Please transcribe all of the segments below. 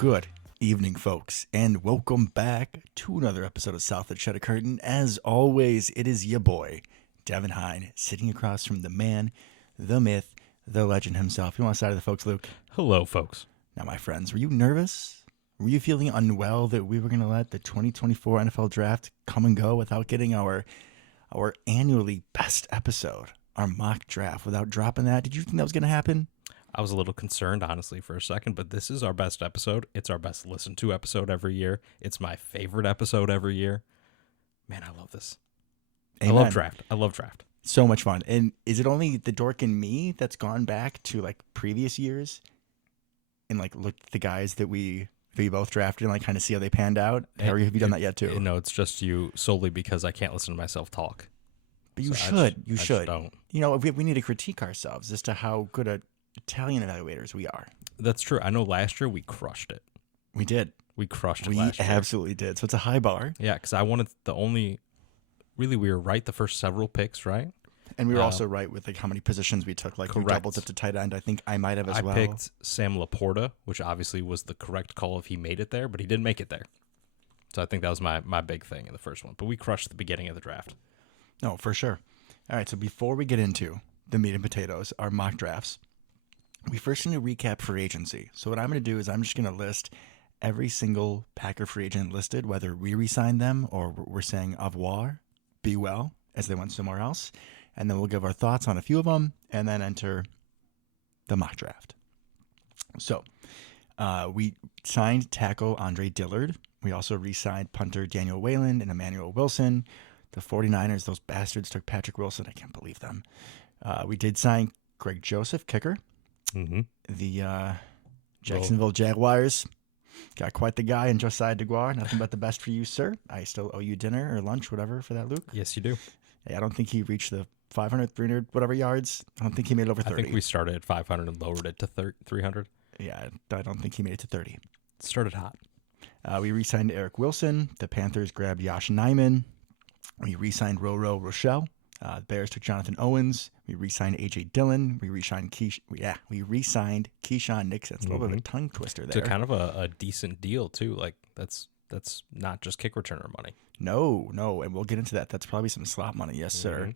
Good evening, folks, and welcome back to another episode of South of the Shutter Curtain. As always, it is your boy, Devin Hine, sitting across from the man, the myth, the legend himself. You want to side of the folks, Luke? Hello, folks. Now, my friends, were you nervous? Were you feeling unwell that we were going to let the 2024 NFL Draft come and go without getting our annually best episode, our mock draft, without dropping that? Did you think that was going to happen? I was a little concerned, honestly, for a second, but this is our best episode. It's our best listened to episode every year. It's my favorite episode every year. Man, I love this. Amen. I love draft. So much fun. And is it only the dork in me that's gone back to like previous years and like looked at the guys that we both drafted and like kind of see how they panned out? Or have you done that yet too? No, it's just you solely because I can't listen to myself talk. But you So should. I just don't. You know, we need to critique ourselves as to how good a Italian evaluators we are. That's true. I know last year we crushed it. We did. We crushed it We last year. absolutely did. So it's a high bar. Yeah, because I wanted we were right the first several picks, right? And we were also right with like how many positions we took. Like we Correct. doubled up to tight end. I think I might have as well. I picked Sam Laporta, which obviously was the correct call if he made it there, but he didn't make it there. So I think that was my big thing in the first one. But we crushed the beginning of the draft. No, for sure. All right, so before we get into the meat and potatoes, our mock drafts, we first need to recap free agency. So what I'm going to do is I'm just going to list every single Packer free agent listed, whether we re-sign them or we're saying au revoir, be well, as they went somewhere else. And then we'll give our thoughts on a few of them and then enter the mock draft. So we signed tackle Andre Dillard. We also re-signed punter Daniel Wayland and Emmanuel Wilson. The 49ers, those bastards, took Patrick Wilson. I can't believe them. We did sign Greg Joseph, kicker. Mm-hmm. The Jacksonville Jaguars got quite the guy in Josiah DeGuara. Nothing but the best for you, sir. I still owe you dinner or lunch, whatever, for that, Luke. Yes, you do. Hey, I don't think he reached the 500, 300, whatever yards. I don't think he made it over 30. I think we started at 500 and lowered it to 300. Yeah, I don't think he made it to 30. It started hot. We re-signed Eric Wilson. The Panthers grabbed Josh Nyman. We re-signed Roro Rochelle. The Bears took Jonathan Owens. We re-signed A.J. Dillon. We re-signed Keyshawn Nixon. It's a little bit of a tongue twister there. It's kind of a decent deal, too. Like, that's not just kick returner money. No, and we'll get into that. That's probably some slot money. Yes, sir.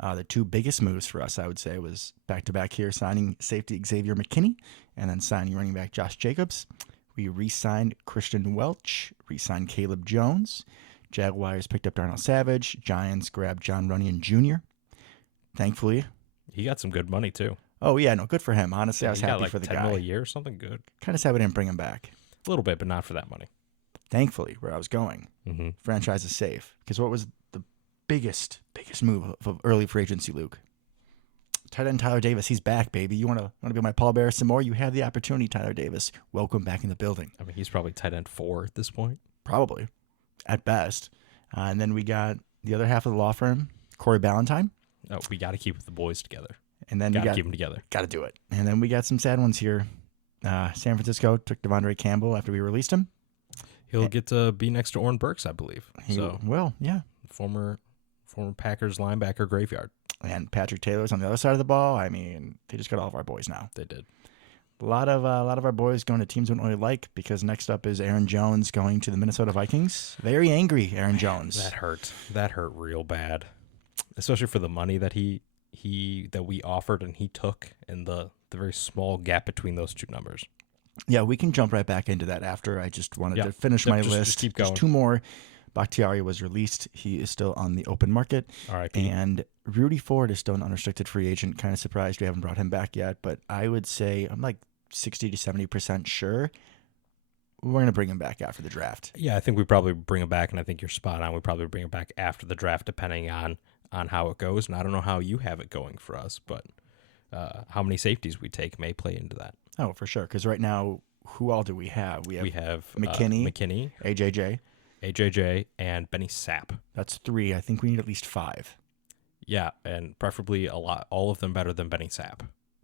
The two biggest moves for us, I would say, was back-to-back here, signing safety Xavier McKinney and then signing running back Josh Jacobs. We re-signed Christian Welch, re-signed Caleb Jones. Jaguars picked up Darnell Savage. Giants grabbed John Runyon Jr. Thankfully. He got some good money, too. Oh, yeah, no, good for him. Honestly, I was happy for the guy. $10 million a year or something good. Kind of sad we didn't bring him back. A little bit, but not for that money. Thankfully, where I was going. Mm-hmm. Franchise is safe. Because what was the biggest move of early free agency, Luke? Tight end Tyler Davis. He's back, baby. You want to be my pallbearer some more? You have the opportunity, Tyler Davis. Welcome back in the building. I mean, he's probably tight end 4 at this point. Probably, at best. And then we got the other half of the law firm, Corey Ballantyne. Oh, we got to keep the boys together. And then we got to keep them together. Got to do it. And then we got some sad ones here. San Francisco took Devondre Campbell after we released him. He'll get to be next to Orrin Burks, I believe. Well, yeah. Former Packers linebacker graveyard. And Patrick Taylor's on the other side of the ball. I mean, they just got all of our boys now. They did. A lot of our boys going to teams we don't really like, because next up is Aaron Jones going to the Minnesota Vikings. Very angry, Aaron Jones. That hurt. That hurt real bad, especially for the money that we offered and he took, and the very small gap between those two numbers. Yeah, we can jump right back into that after. I just wanted to finish my list. Just keep going. Just two more. Bakhtiari was released. He is still on the open market. All right. And Rudy Ford is still an unrestricted free agent. Kind of surprised we haven't brought him back yet, but I would say I'm like 60 to 70% sure we're going to bring him back after the draft. Yeah, I think we probably bring him back, and I think you're spot on. We probably bring him back after the draft, depending on how it goes. And I don't know how you have it going for us, but how many safeties we take may play into that. Oh, for sure. Because right now, who all do we have? We have McKinney, AJJ, and Benny Sapp. That's 3. I think we need at least 5. Yeah, and preferably all of them better than Benny Sapp.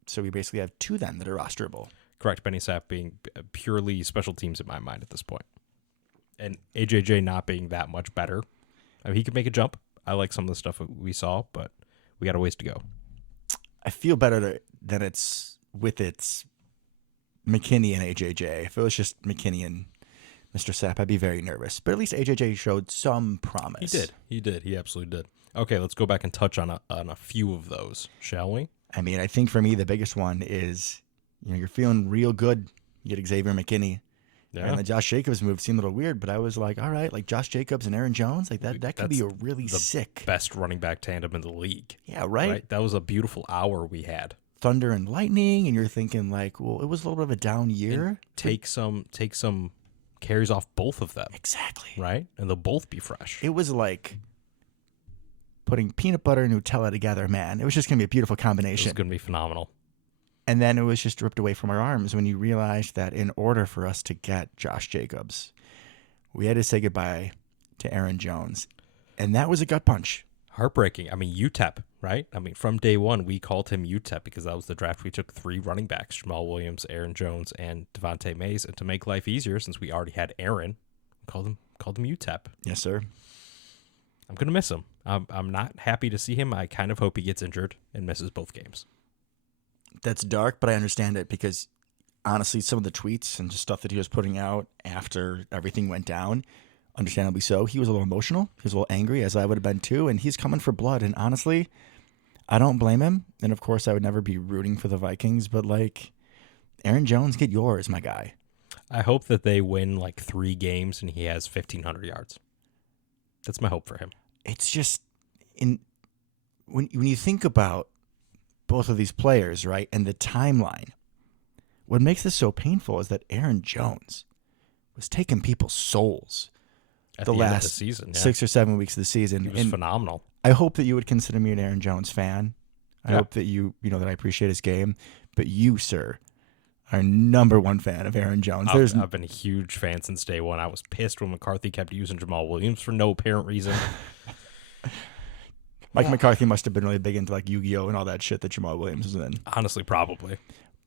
So we basically have 2 then that are rosterable. Correct, Benny Sapp being purely special teams in my mind at this point. And AJJ not being that much better. I mean, he could make a jump. I like some of the stuff we saw, but we got a ways to go. I feel better than it's with its McKinney and AJJ. If it was just McKinney and Mr. Sapp, I'd be very nervous. But at least AJJ showed some promise. He did. He absolutely did. Okay, let's go back and touch on a few of those, shall we? I mean, I think for me, the biggest one is, you're feeling real good. You get Xavier McKinney. Yeah. And the Josh Jacobs move seemed a little weird, but I was like, all right, like Josh Jacobs and Aaron Jones, like that could be a really sick. Best running back tandem in the league. Yeah, right? That was a beautiful hour we had. Thunder and lightning, and you're thinking like, well, it was a little bit of a down year. And take some carries off both of them. Exactly. Right? And they'll both be fresh. It was like putting peanut butter and Nutella together, man. It was just going to be a beautiful combination. It's going to be phenomenal. And then it was just ripped away from our arms when you realized that in order for us to get Josh Jacobs, we had to say goodbye to Aaron Jones. And that was a gut punch. Heartbreaking. I mean, UTEP, right? I mean, from day one, we called him UTEP because that was the draft. We took 3 running backs, Jamal Williams, Aaron Jones, and Devontae Mays. And to make life easier, since we already had Aaron, called him UTEP. Yes, sir. I'm going to miss him. I'm not happy to see him. I kind of hope he gets injured and misses both games. That's dark, but I understand it because honestly, some of the tweets and just stuff that he was putting out after everything went down, understandably so, he was a little emotional. He was a little angry, as I would have been too, and he's coming for blood. And honestly, I don't blame him. And of course, I would never be rooting for the Vikings, but like, Aaron Jones, get yours, my guy. I hope that they win like 3 games and he has 1,500 yards. That's my hope for him. It's just when you think about both of these players, right, and the timeline, what makes this so painful is that Aaron Jones was taking people's souls At the the end of last the season, 6 or 7 weeks of the season. He was And phenomenal. I hope that you would consider me an Aaron Jones fan. I Yeah. hope that you know that I appreciate his game. But you, sir, are #1 fan of Aaron Jones. I've been a huge fan since day one. I was pissed when McCarthy kept using Jamal Williams for no apparent reason. Mike McCarthy must have been really big into like Yu-Gi-Oh and all that shit that Jamal Williams was in. Honestly, probably.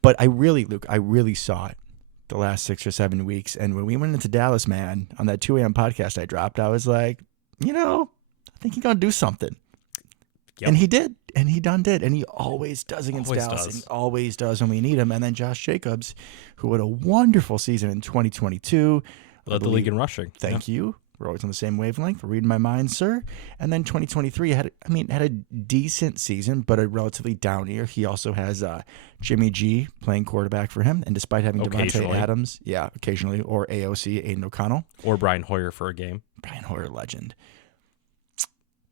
But Luke, I really saw it the last 6 or 7 weeks. And when we went into Dallas, man, on that 2 a.m. podcast I dropped, I was like, I think he's going to do something. Yep. And he did. And he done did. And he always does against Always Dallas. does. And he always does when we need him. And then Josh Jacobs, who had a wonderful season in 2022. Led the league in rushing. Thank you. We're always on the same wavelength. We're reading my mind, sir. And then 2023 had a decent season, but a relatively down year. He also has Jimmy G playing quarterback for him. And despite having Devontae Occasionally. Adams, occasionally, or AOC, Aiden O'Connell. Or Brian Hoyer for a game. Brian Hoyer, legend.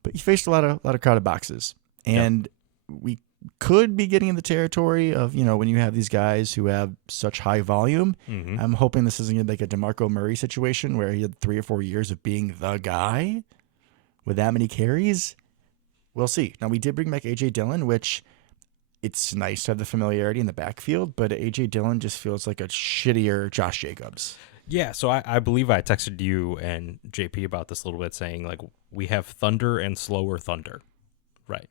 But he faced a lot of crowded boxes. And we could be getting in the territory of, when you have these guys who have such high volume. Mm-hmm. I'm hoping this isn't going to be like a DeMarco Murray situation where he had 3 or 4 years of being the guy with that many carries. We'll see. Now, we did bring back A.J. Dillon, which it's nice to have the familiarity in the backfield, but A.J. Dillon just feels like a shittier Josh Jacobs. Yeah, so I believe I texted you and JP about this a little bit, saying, like, we have Thunder and slower Thunder. Right.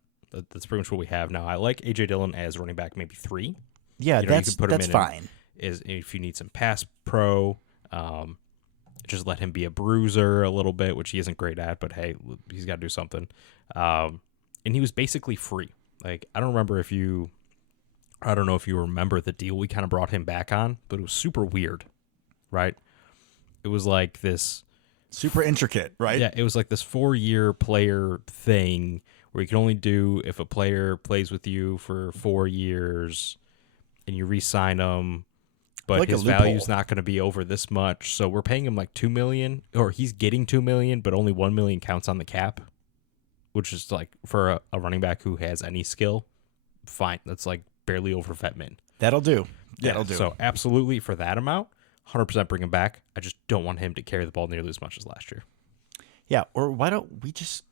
That's pretty much what we have now. I like A.J. Dillon as running back, maybe 3. Yeah, that's fine. Is if you need some pass pro, just let him be a bruiser a little bit, which he isn't great at, but hey, he's got to do something. And he was basically free. Like, I don't know if you remember the deal we kind of brought him back on, but it was super weird, right? It was like this super intricate, right? Yeah, it was like this 4-year player thing where you can only do if a player plays with you for 4 years and you re-sign him, but like his value's not going to be over this much. So we're paying him like $2 million, or he's getting $2 million, but only $1 million counts on the cap, which is like for a running back who has any skill, fine. That's like barely over vet min. That'll do. So absolutely for that amount, 100% bring him back. I just don't want him to carry the ball nearly as much as last year. Yeah, or why don't we just,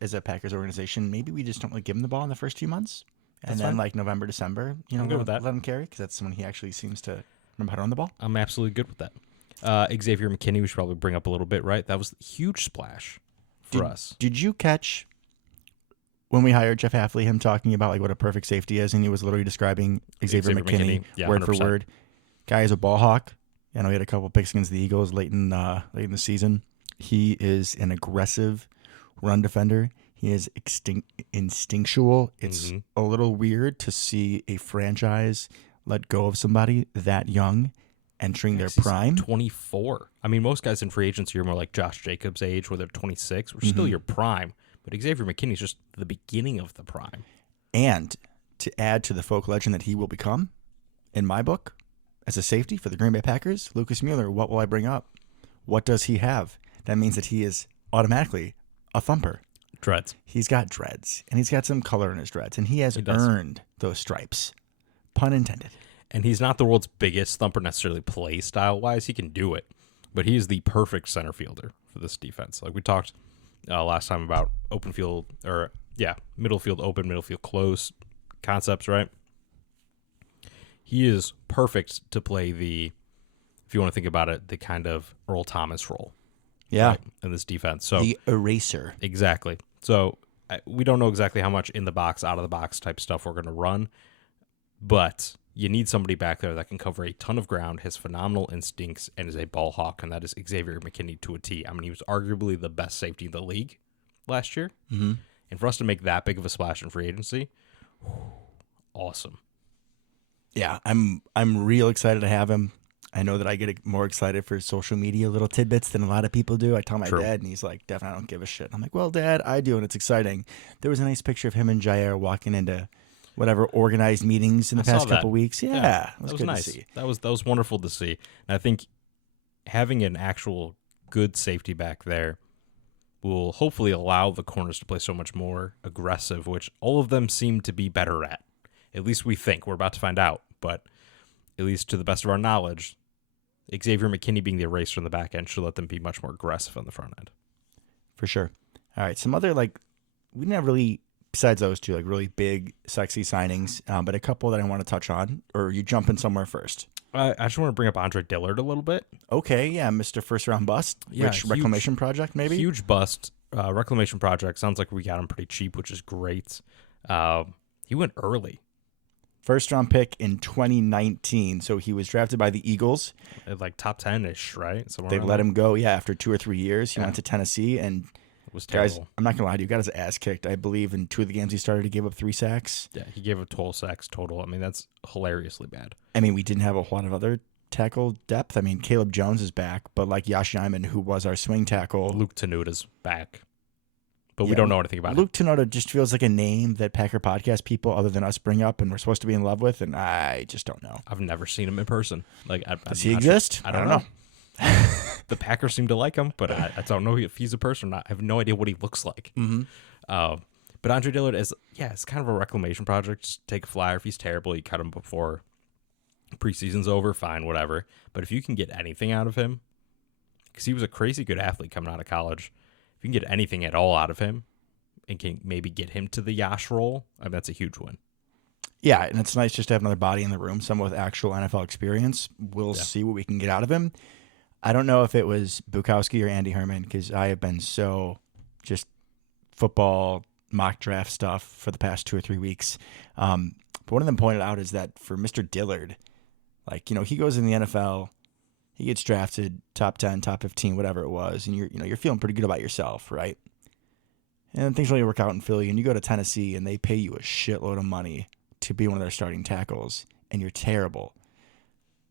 as a Packers organization, maybe we just don't give him the ball in the first few months, and then like November, December, I'm good with that. Let him carry, because that's when he actually seems to remember how to run the ball. I'm absolutely good with that. Xavier McKinney, we should probably bring up a little bit, right? That was a huge splash for us. Did you catch when we hired Jeff Hafley, him talking about like what a perfect safety is, and he was literally describing Xavier McKinney word 100%. For word. Guy is a ball hawk. He had a couple picks against the Eagles late in the season. He is an aggressive run defender. He is instinctual. It's a little weird to see a franchise let go of somebody that young, entering their He's prime. 24. I mean, most guys in free agency are more like Josh Jacobs' age, where they're 26, which is still your prime. But Xavier McKinney's just the beginning of the prime. And to add to the folk legend that he will become, in my book, as a safety for the Green Bay Packers, Lucas Mueller, what will I bring up? What does he have? That means that he is automatically a thumper. Dreads. He's got dreads, and he's got some color in his dreads, and he has earned those stripes. Pun intended. And he's not the world's biggest thumper necessarily play style-wise. He can do it. But he is the perfect center fielder for this defense. Like we talked last time about open field, middle field open, middle field close concepts, right? He is perfect to play if you want to think about it, the kind of Earl Thomas role. Yeah. Right, in this defense. So the eraser. Exactly. So we don't know exactly how much in the box, out of the box type stuff we're going to run, but you need somebody back there that can cover a ton of ground, has phenomenal instincts, and is a ball hawk, and that is Xavier McKinney to a T. I mean, he was arguably the best safety in the league last year. Mm-hmm. And for us to make that big of a splash in free agency, awesome. Yeah, I'm real excited to have him. I know that I get more excited for social media little tidbits than a lot of people do. I tell my dad, and he's like, Devin, I don't give a shit. I'm like, well, Dad, I do, and it's exciting. There was a nice picture of him and Jair walking into whatever organized meetings in the past couple weeks. Yeah, it was good nice. to see. That was wonderful to see. And I think having an actual good safety back there will hopefully allow the corners to play so much more aggressive, which all of them seem to be better at. At least we think. We're about to find out, but at least to the best of our knowledge, Xavier McKinney being the eraser on the back end should let them be much more aggressive on the front end. For sure. All right, some other, we didn't have really, besides those two, really big, sexy signings, but a couple that I want to touch on, or you jump in somewhere first? I just want to bring up Andre Dillard a little bit. Okay, yeah, Mr. First Round Bust. Yeah, Which reclamation project, maybe? Huge bust. Reclamation project. Sounds like we got him pretty cheap, which is great. He went early. First round pick in 2019. So he was drafted by the Eagles. Like top 10-ish, right? They let him go, after 2 or 3 years. He went to Tennessee, and it was terrible. Guys, I'm not going to lie to you, got his ass kicked. I believe in 2 of the games he started, he gave up 3 sacks. Yeah, he gave up 12 sacks total. I mean, that's hilariously bad. I mean, we didn't have a lot of other tackle depth. I mean, Caleb Jones is back, but Yash Yimon, who was our swing tackle. Luke Tenuda's back. But we don't know anything about Luke Tenuta just feels like a name that Packer podcast people other than us bring up and we're supposed to be in love with, and I just don't know. I've never seen him in person. Does he exist? Sure. I don't know. The Packers seem to like him, but I don't know if he's a person or not. I have no idea what he looks like. Mm-hmm. But Andre Dillard it's kind of a reclamation project. Just take a flyer. If he's terrible, you cut him before preseason's over. Fine, whatever. But if you can get anything out of him, because he was a crazy good athlete coming out of college, if you can get anything at all out of him and can maybe get him to the Yash role, that's a huge win. Yeah, and it's nice just to have another body in the room, someone with actual NFL experience. We'll see what we can get out of him. I don't know if it was Bukowski or Andy Herman, because I have been so just football mock draft stuff for the past 2 or 3 weeks. But one of them pointed out is that for Mr. Dillard, he goes in the NFL, he gets drafted top 10, top 15, whatever it was, and you're feeling pretty good about yourself, right? And then things really work out in Philly, and you go to Tennessee, and they pay you a shitload of money to be one of their starting tackles, and you're terrible.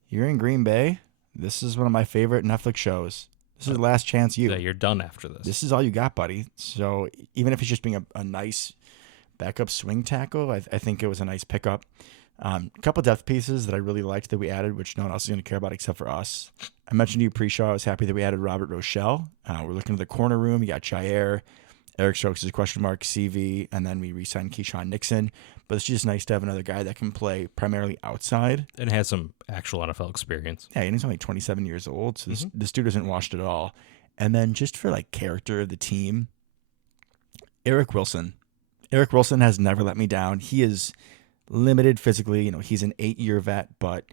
You're in Green Bay. This is one of my favorite Netflix shows. This is the last chance you. Yeah, you're done after this. This is all you got, buddy. So even if it's just being a nice backup swing tackle, I think it was a nice pickup. A couple depth pieces that I really liked that we added, which no one else is going to care about except for us. I mentioned to you pre-show, I was happy that we added Robert Rochelle. We're looking at the corner room. You got Jair, Eric Stokes is a question mark, CV, and then we re-signed Keyshawn Nixon. But it's just nice to have another guy that can play primarily outside. And has some actual NFL experience. Yeah, and he's only 27 years old, so this dude isn't washed at all. And then just for character of the team, Eric Wilson. Eric Wilson has never let me down. He is limited physically. He's an 8-year vet, but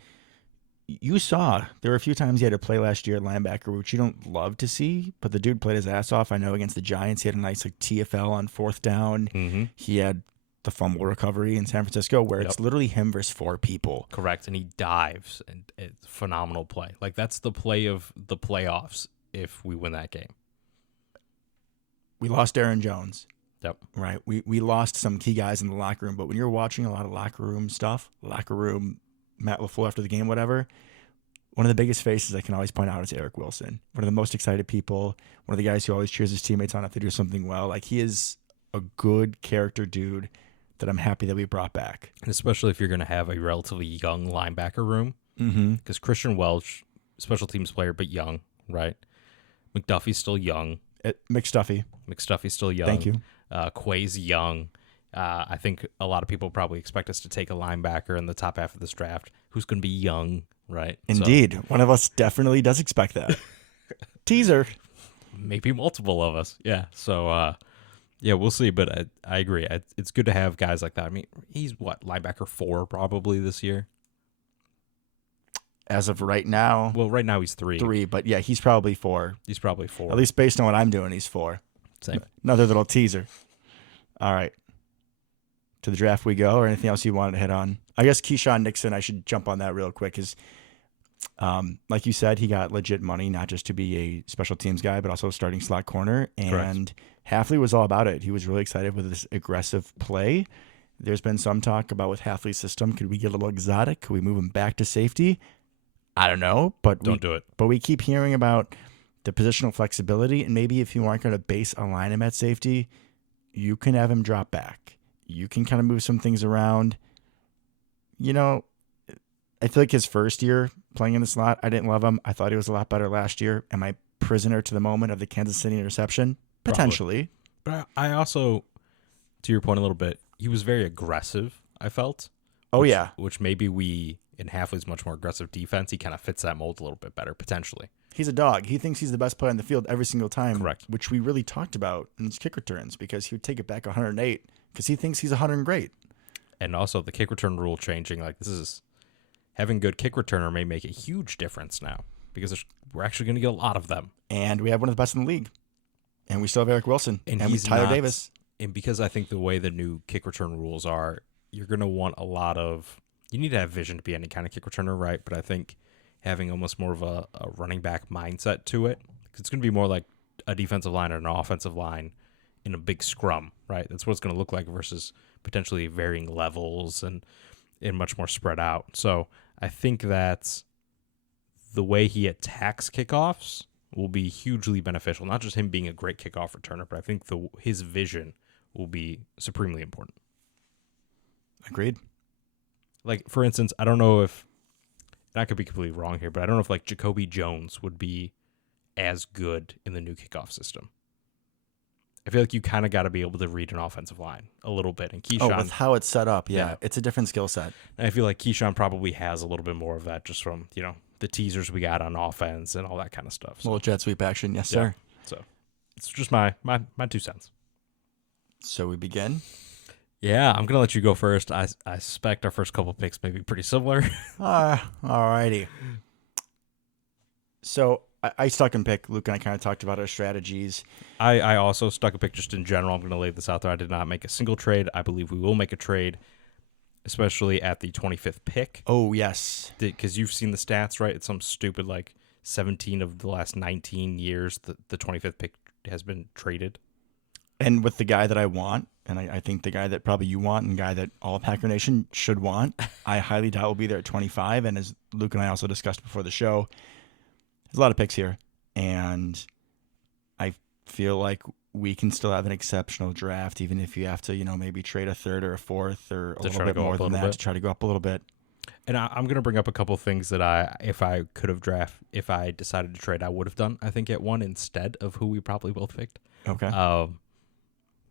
you saw there were a few times he had to play last year at linebacker, which you don't love to see, but the dude played his ass off. I know against the Giants, he had a nice TFL on 4th down. Mm-hmm. He had the fumble recovery in San Francisco where it's literally him versus 4 people. Correct, and he dives, and it's phenomenal play. That's the play of the playoffs if we win that game. We lost Aaron Jones. Yep. Right. We lost some key guys in the locker room, but when you're watching a lot of locker room stuff, locker room Matt LaFleur after the game, whatever. One of the biggest faces I can always point out is Eric Wilson. One of the most excited people. One of the guys who always cheers his teammates on if they do something well. Like, he is a good character dude that I'm happy that we brought back. And especially if you're going to have a relatively young linebacker room. Mm-hmm. Because Christian Welch, special teams player, but young, right? McDuffie's still young. McStuffy's still young. Thank you. Quay's young. I think a lot of people probably expect us to take a linebacker in the top half of this draft who's going to be young, right? Indeed. So, one of us definitely does expect that. Teaser. Maybe multiple of us. Yeah. So, yeah, we'll see. But I agree. It's good to have guys like that. I mean, he's what, linebacker 4 probably this year? As of right now. Well, right now he's 3. 3, but yeah, he's probably 4. He's probably 4. At least based on what I'm doing, he's 4. Same. Another little teaser. All right. To the draft we go, or anything else you wanted to hit on? I guess Keyshawn Nixon, I should jump on that real quick, because like you said, he got legit money, not just to be a special teams guy, but also a starting slot corner. And Halfley was all about it. He was really excited with this aggressive play. There's been some talk about with Halfley's system, could we get a little exotic? Could we move him back to safety? I don't know, but don't do it. But we keep hearing about the positional flexibility, and maybe if you aren't going to base align him at safety, you can have him drop back. You can kind of move some things around. You know, I feel like his first year playing in the slot, I didn't love him. I thought he was a lot better last year. Am I prisoner to the moment of the Kansas City interception? Potentially. Probably. But I also, to your point a little bit, he was very aggressive, I felt. Yeah. Which maybe we, in Halfley's much more aggressive defense, he kind of fits that mold a little bit better, potentially. He's a dog. He thinks he's the best player on the field every single time. Correct. Which we really talked about in his kick returns, because he would take it back 108 because he thinks he's 100 and great. And also the kick return rule changing. Like, this is having good kick returner may make a huge difference now, because we're actually going to get a lot of them. And we have one of the best in the league. And we still have Eric Wilson. And he's Tyler Davis. And because I think the way the new kick return rules are, you're going to want a lot of... You need to have vision to be any kind of kick returner, right? But I think having almost more of a running back mindset to it, because it's going to be more like a defensive line or an offensive line in a big scrum, right? That's what it's going to look like versus potentially varying levels and much more spread out. So I think that the way he attacks kickoffs will be hugely beneficial. Not just him being a great kickoff returner, but I think his vision will be supremely important. Agreed. Like, for instance, I don't know if, and I could be completely wrong here, but I don't know if, like, Jacoby Jones would be as good in the new kickoff system. I feel like you kind of got to be able to read an offensive line a little bit. And Keyshawn... with how it's set up, yeah. It's a different skill set. And I feel like Keyshawn probably has a little bit more of that just from, the teasers we got on offense and all that kind of stuff. So, little jet sweep action, yes, sir. So it's just my 2 cents. So we begin? Yeah, I'm going to let you go first. I suspect our first couple picks may be pretty similar. All righty. So I stuck and pick. Luke and I kind of talked about our strategies. I also stuck a pick just in general. I'm going to lay this out there. I did not make a single trade. I believe we will make a trade, especially at the 25th pick. Oh, yes. Because you've seen the stats, right? It's some stupid, 17 of the last 19 years the 25th pick has been traded. And with the guy that I want, and I think the guy that probably you want and the guy that all Packer Nation should want, I highly doubt will be there at 25. And as Luke and I also discussed before the show, there's a lot of picks here. And I feel like we can still have an exceptional draft, even if you have to, maybe trade a third or a fourth or a little bit more than that to try to go up a little bit. And I'm going to bring up a couple of things that if I decided to trade, I would have done, I think, at one instead of who we probably both picked. Okay.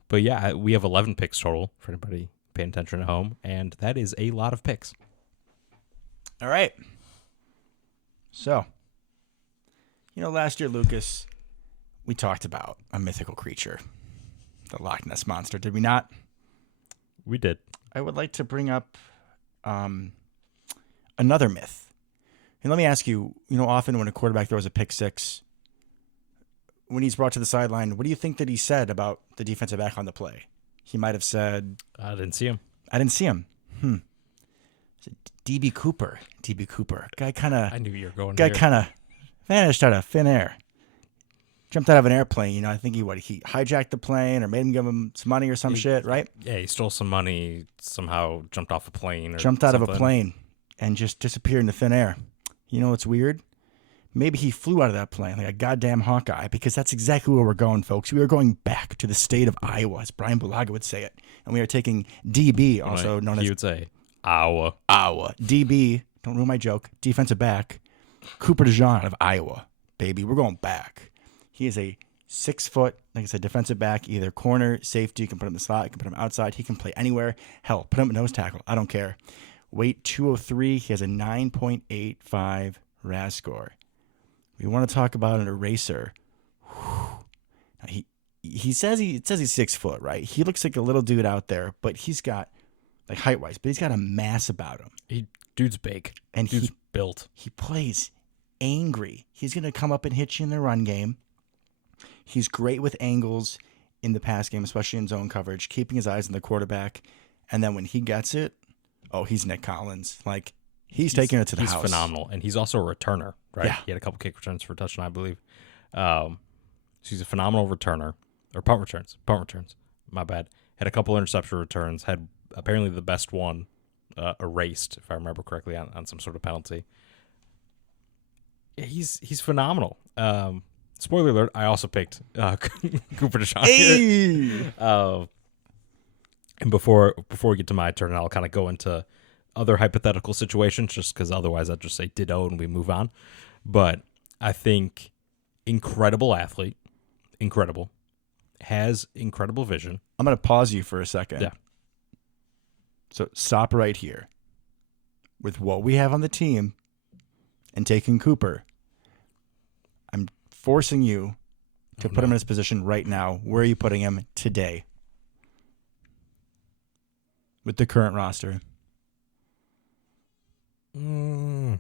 But yeah, we have 11 picks total for anybody paying attention at home, and that is a lot of picks. All right. So, last year, Lucas, we talked about a mythical creature, the Loch Ness Monster, did we not? We did. I would like to bring up another myth. And let me ask you, often when a quarterback throws a pick six, when he's brought to the sideline, what do you think that he said about the defensive back on the play? He might have said... I didn't see him. DB Cooper. Guy kind of... I knew you were going Guy here. kind of vanished out of thin air. Jumped out of an airplane. I think he hijacked the plane or made him give him some money or some shit, right? Yeah, he stole some money, somehow jumped off a plane or Jumped out something. of a plane. and just disappear into thin air. You know what's weird? Maybe he flew out of that plane like a goddamn Hawkeye, because that's exactly where we're going, folks. We are going back to the state of Iowa, as Brian Bulaga would say it. And we are taking DB, also known as... He would say, Iowa. DB, don't ruin my joke, defensive back, Cooper DeJean out of Iowa, baby. We're going back. He is a 6 foot, like I said, defensive back, either corner, safety. You can put him in the slot, you can put him outside. He can play anywhere. Hell, put him at nose tackle. I don't care. Weight 203. He has a 9.85 RAS score. We want to talk about an eraser. Now he says he's 6 foot, right? He looks like a little dude out there, but he's got, like, height wise, but he's got a mass about him. Dude's big. And dude's built. He plays angry. He's gonna come up and hit you in the run game. He's great with angles in the pass game, especially in zone coverage, keeping his eyes on the quarterback. And then when he gets it, he's Nick Collins. Like, he's taking it to the house. He's phenomenal. And he's also a returner, right? Yeah. He had a couple kick returns for a touchdown, I believe. So he's a phenomenal returner. Or punt returns. My bad. Had a couple interception returns. Had apparently the best one erased, if I remember correctly, on some sort of penalty. He's phenomenal. Spoiler alert, I also picked Cooper DeJean here. And before we get to my turn, I'll kind of go into other hypothetical situations, just because otherwise I'd just say ditto and we move on. But I think incredible athlete, has incredible vision. I'm going to pause you for a second. Yeah. So stop right here. With what we have on the team and taking Cooper, I'm forcing you to put him in his position right now. Where are you putting him today with the current roster? Man,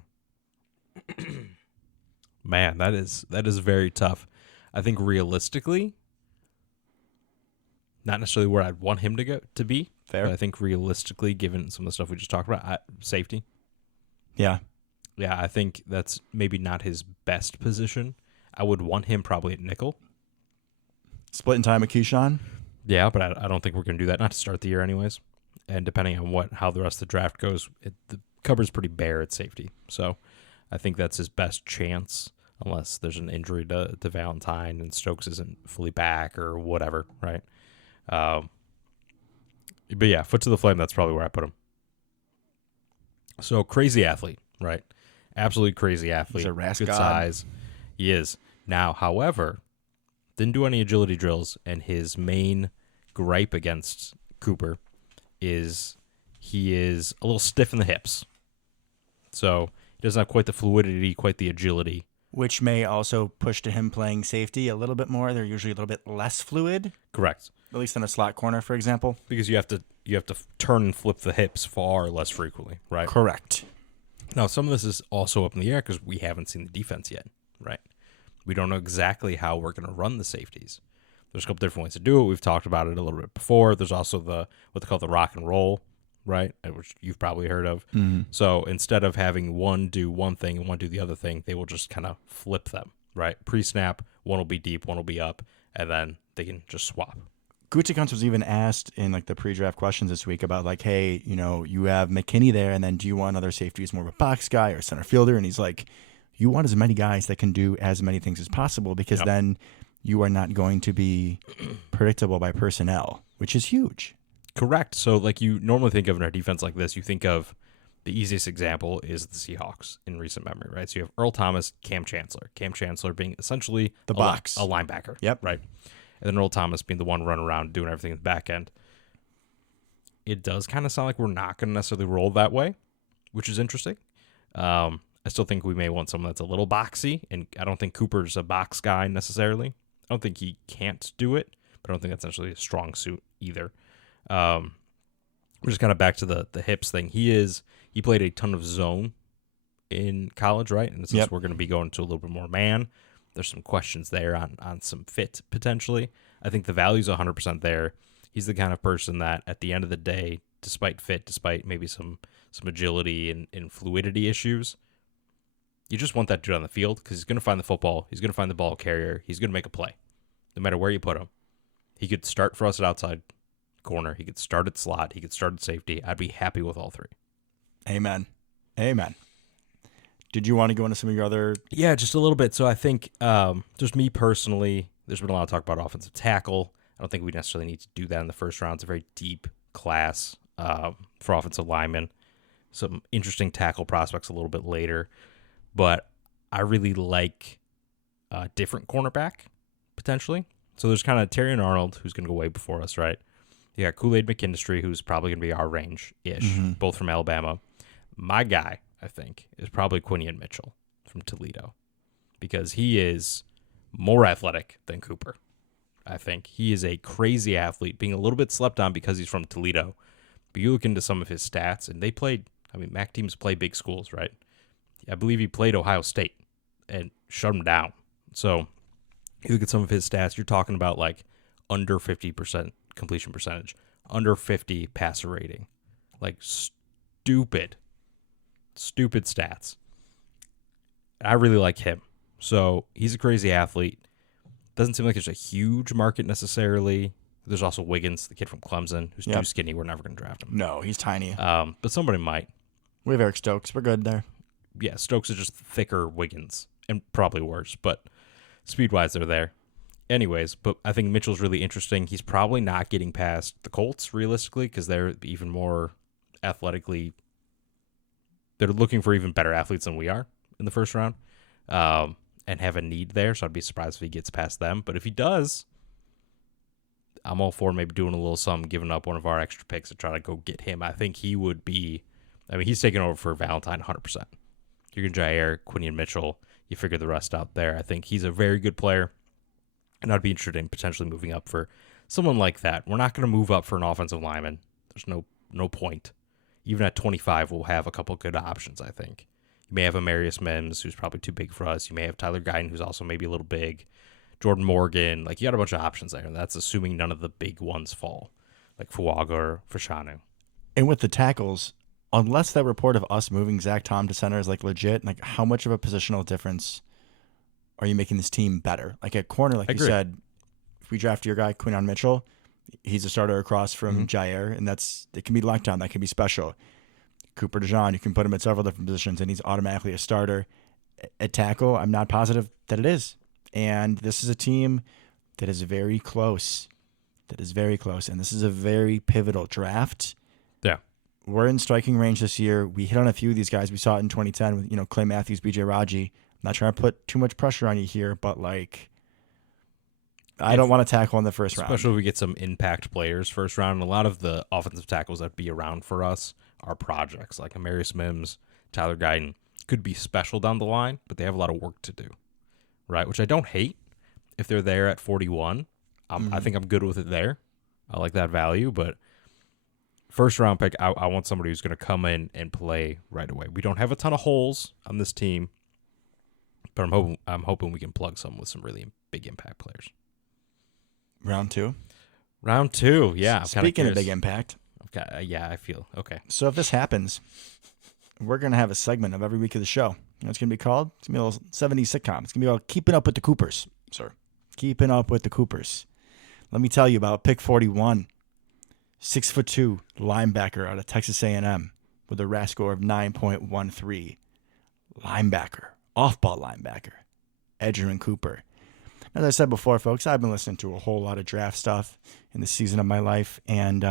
that is very tough. I think realistically, not necessarily where I'd want him to be. Fair. But I think realistically, given some of the stuff we just talked about, safety. Yeah. Yeah, I think that's maybe not his best position. I would want him probably at nickel. Splitting time with Keyshawn? Yeah, but I don't think we're going to do that, not to start the year anyways. And depending on how the rest of the draft goes, the cupboard's pretty bare at safety. So I think that's his best chance, unless there's an injury to Valentine and Stokes isn't fully back or whatever, right? But yeah, foot to the flame, that's probably where I put him. So crazy athlete, right? Absolutely crazy athlete. He's a RAS good god. Size. He is. Now, however, didn't do any agility drills, and his main gripe against Cooper is he is a little stiff in the hips. So he doesn't have quite the fluidity, quite the agility. Which may also push to him playing safety a little bit more. They're usually a little bit less fluid. Correct. At least in a slot corner, for example. Because you have to turn and flip the hips far less frequently, right? Correct. Now, some of this is also up in the air because we haven't seen the defense yet, right? We don't know exactly how we're going to run the safeties. There's a couple different ways to do it. We've talked about it a little bit before. There's also what they call the rock and roll, right? Which you've probably heard of. Mm-hmm. So instead of having one do one thing and one do the other thing, they will just kind of flip them, right? Pre-snap, one will be deep, one will be up, and then they can just swap. Gutekunst was even asked in like the pre-draft questions this week about like, hey, you have McKinney there, and then do you want another safety who's more of a box guy or center fielder? And he's like, you want as many guys that can do as many things as possible, because then you are not going to be predictable by personnel, which is huge. Correct. So like you normally think of in our defense like this, you think of the easiest example is the Seahawks in recent memory, right? So you have Earl Thomas, Cam Chancellor being essentially the box, a linebacker. Yep. Right. And then Earl Thomas being the one running around doing everything in the back end. It does kind of sound like we're not going to necessarily roll that way, which is interesting. I still think we may want someone that's a little boxy, and I don't think Cooper's a box guy necessarily. I don't think he can't do it, but I don't think that's necessarily a strong suit either. We're just kind of back to the hips thing. He played a ton of zone in college, right? And since we're going to be going to a little bit more man, there's some questions there on some fit potentially. I think the value's 100% there. He's the kind of person that at the end of the day, despite fit, despite maybe some agility and fluidity issues, you just want that dude on the field because he's going to find the football. He's going to find the ball carrier. He's going to make a play no matter where you put him. He could start for us at outside corner. He could start at slot. He could start at safety. I'd be happy with all three. Amen. Amen. Did you want to go into some of your other? Yeah, just a little bit. So I think just me personally, there's been a lot of talk about offensive tackle. I don't think we necessarily need to do that in the first round. It's a very deep class for offensive linemen. Some interesting tackle prospects a little bit later. But I really like a different cornerback, potentially. So there's kind of Terry and Arnold, who's going to go way before us, right? You got Kool-Aid McKinstry, who's probably going to be our range-ish, both from Alabama. My guy, I think, is probably Quinion Mitchell from Toledo because he is more athletic than Cooper. I think he is a crazy athlete, being a little bit slept on because he's from Toledo. But you look into some of his stats, and they played, I mean, MAC teams play big schools, right? I believe he played Ohio State and shut him down. So you look at some of his stats, you're talking about like under 50% completion percentage, under 50 passer rating, like stupid stats. I really like him. So he's a crazy athlete. Doesn't seem like there's a huge market necessarily. There's also Wiggins, the kid from Clemson, who's too skinny. We're never going to draft him. No, he's tiny. But somebody might. We have Eric Stokes. We're good there. Yeah, Stokes is just thicker Wiggins and probably worse, but speed-wise, they're there. Anyways, but I think Mitchell's really interesting. He's probably not getting past the Colts, realistically, because they're even more athletically. They're looking for even better athletes than we are in the first round and have a need there, so I'd be surprised if he gets past them. But if he does, I'm all for maybe doing a little something, giving up one of our extra picks to try to go get him. I think he would be, I mean, he's taking over for Valentine 100%. You're going to Jair, Quinion Mitchell, you figure the rest out there. I think he's a very good player, and I'd be interested in potentially moving up for someone like that. We're not going to move up for an offensive lineman. There's no point. Even at 25, we'll have a couple good options, I think. You may have Amarius Mims, who's probably too big for us. You may have Tyler Guyton, who's also maybe a little big. Jordan Morgan. Like, you got a bunch of options there. That's assuming none of the big ones fall, like Fuaga or Fashanu. And with the tackles, unless that report of us moving Zach Tom to center is like legit, like how much of a positional difference are you making this team better? Like at corner, like you said, if we draft your guy, Quinion Mitchell, he's a starter across from Jair, and it can be lockdown. That can be special. Cooper DeJean, you can put him at several different positions, and he's automatically a starter. At tackle, I'm not positive that it is. And this is a team that is very close. And this is a very pivotal draft. Yeah. We're in striking range this year. We hit on a few of these guys. We saw it in 2010 with, Clay Matthews, BJ Raji. I'm not trying to put too much pressure on you here, but like, I don't want to tackle in the first round. Especially if we get some impact players first round. And a lot of the offensive tackles that be around for us are projects. Like Amarius Mims, Tyler Guyton could be special down the line, but they have a lot of work to do, right? Which I don't hate if they're there at 41. I think I'm good with it there. I like that value, but first round pick, I want somebody who's going to come in and play right away. We don't have a ton of holes on this team, but I'm hoping we can plug some with some really big impact players. Round two, yeah. Speaking of big impact. Okay, yeah, I feel okay. So if this happens, we're going to have a segment of every week of the show. It's going to be called, it's going to be a little 70s sitcom. It's going to be called Keeping Up with the Coopers, sir. Keeping Up with the Coopers. Let me tell you about pick 41, 6'2" linebacker out of Texas A&M with a RAS score of 9.13. Linebacker, off-ball linebacker, Edgerrin Cooper. As I said before, folks, I've been listening to a whole lot of draft stuff in this season of my life, and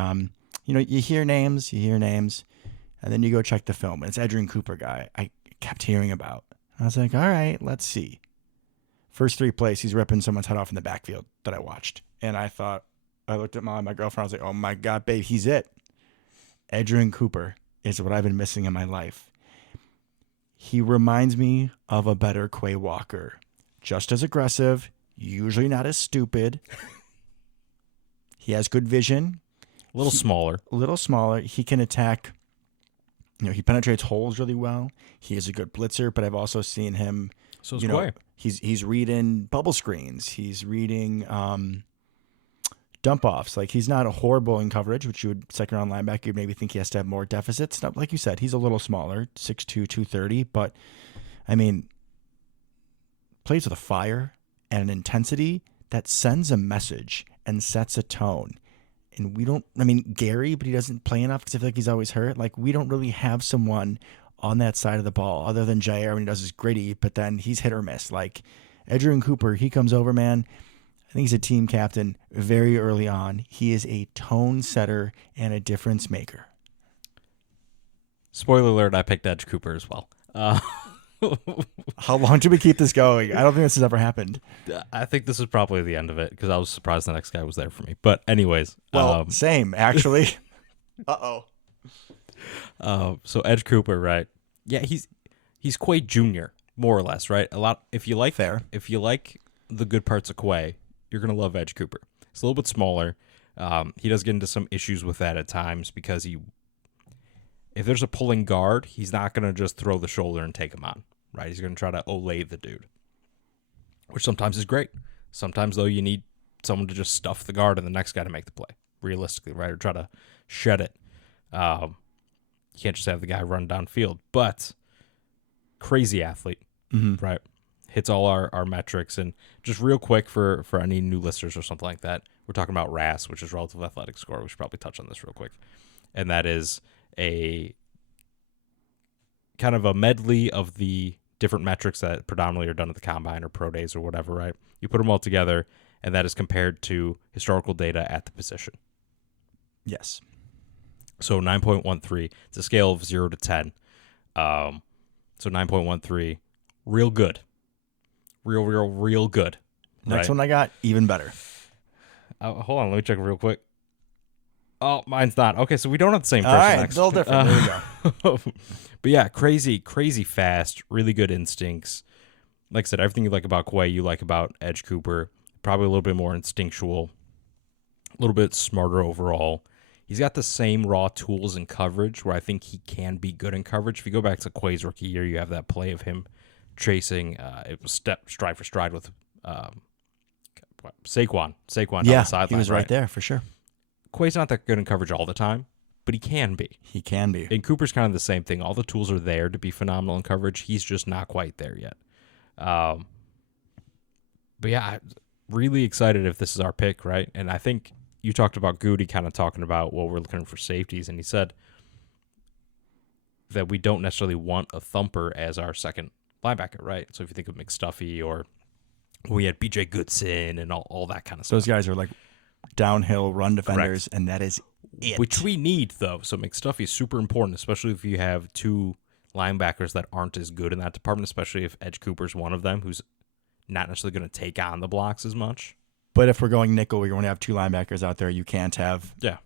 you hear names, and then you go check the film, and it's Edgerrin Cooper guy I kept hearing about. I was like, all right, let's see. First three plays, he's ripping someone's head off in the backfield that I watched. And I looked at my girlfriend, I was like, oh my God, babe, he's it. Edgerrin Cooper is what I've been missing in my life. He reminds me of a better Quay Walker. Just as aggressive, usually not as stupid. He has good vision. A little smaller. He can attack. He penetrates holes really well. He is a good blitzer, but I've also seen him. So is Quay. He's reading bubble screens. He's reading dump offs. Like, he's not horrible in coverage, which you would second round linebacker. You'd maybe think he has to have more deficits. Not, like you said, he's a little smaller, 6'2", 230. But I mean, plays with a fire and an intensity that sends a message and sets a tone. And Gary, but he doesn't play enough because I feel like he's always hurt. Like, we don't really have someone on that side of the ball, other than Jair when he does his gritty, but then he's hit or miss. Like Edgerrin Cooper, he comes over, man. I think he's a team captain very early on. He is a tone setter and a difference maker. Spoiler alert, I picked Edge Cooper as well. How long do we keep this going? I don't think this has ever happened. I think this is probably the end of it because I was surprised the next guy was there for me. But anyways. Well, same, actually. Uh-oh. So Edge Cooper, right? Yeah, he's Quay Jr., more or less, right? A lot. If you like the good parts of Quay, you're gonna love Edge Cooper. He's a little bit smaller. He does get into some issues with that at times because if there's a pulling guard, he's not gonna just throw the shoulder and take him on, right? He's gonna try to Olay the dude, which sometimes is great. Sometimes though, you need someone to just stuff the guard and the next guy to make the play, realistically, right? Or try to shed it. You can't just have the guy run downfield, but crazy athlete, right? Hits all our metrics. And just real quick for any new listeners or something like that, we're talking about RAS, which is relative athletic score. We should probably touch on this real quick. And that is a kind of a medley of the different metrics that predominantly are done at the combine or pro days or whatever, right? You put them all together, and that is compared to historical data at the position. Yes. So 9.13, it's a scale of 0 to 10. So 9.13, real good. Real good. Next one I got, even better. Hold on, let me check real quick. Oh, mine's not. Okay, so we don't have the same person All right, next. it's a little different. There we go. But yeah, crazy fast, really good instincts. Like I said, everything you like about Quay, you like about Edge Cooper. Probably a little bit more instinctual, a little bit smarter overall. He's got the same raw tools in coverage where I think he can be good in coverage. If you go back to Quay's rookie year, you have that play of him chasing. It was stride for stride with Saquon down the sideline. He was right there for sure. Quay's not that good in coverage all the time, but he can be. He can be. And Cooper's kind of the same thing. All the tools are there to be phenomenal in coverage. He's just not quite there yet. But yeah, I'm really excited if this is our pick, right? And I think you talked about Goody kind of talking about, well, we're looking for safeties, and he said that we don't necessarily want a thumper as our second linebacker, right? So if you think of McStuffy or we had B.J. Goodson and all that kind of stuff. Those guys are like downhill run defenders, and that is it. Which we need, though. So McStuffy is super important, especially if you have two linebackers that aren't as good in that department, especially if Edge Cooper's one of them who's not necessarily going to take on the blocks as much. But if we're going nickel, we're going to have two linebackers out there. You can't have. Yeah.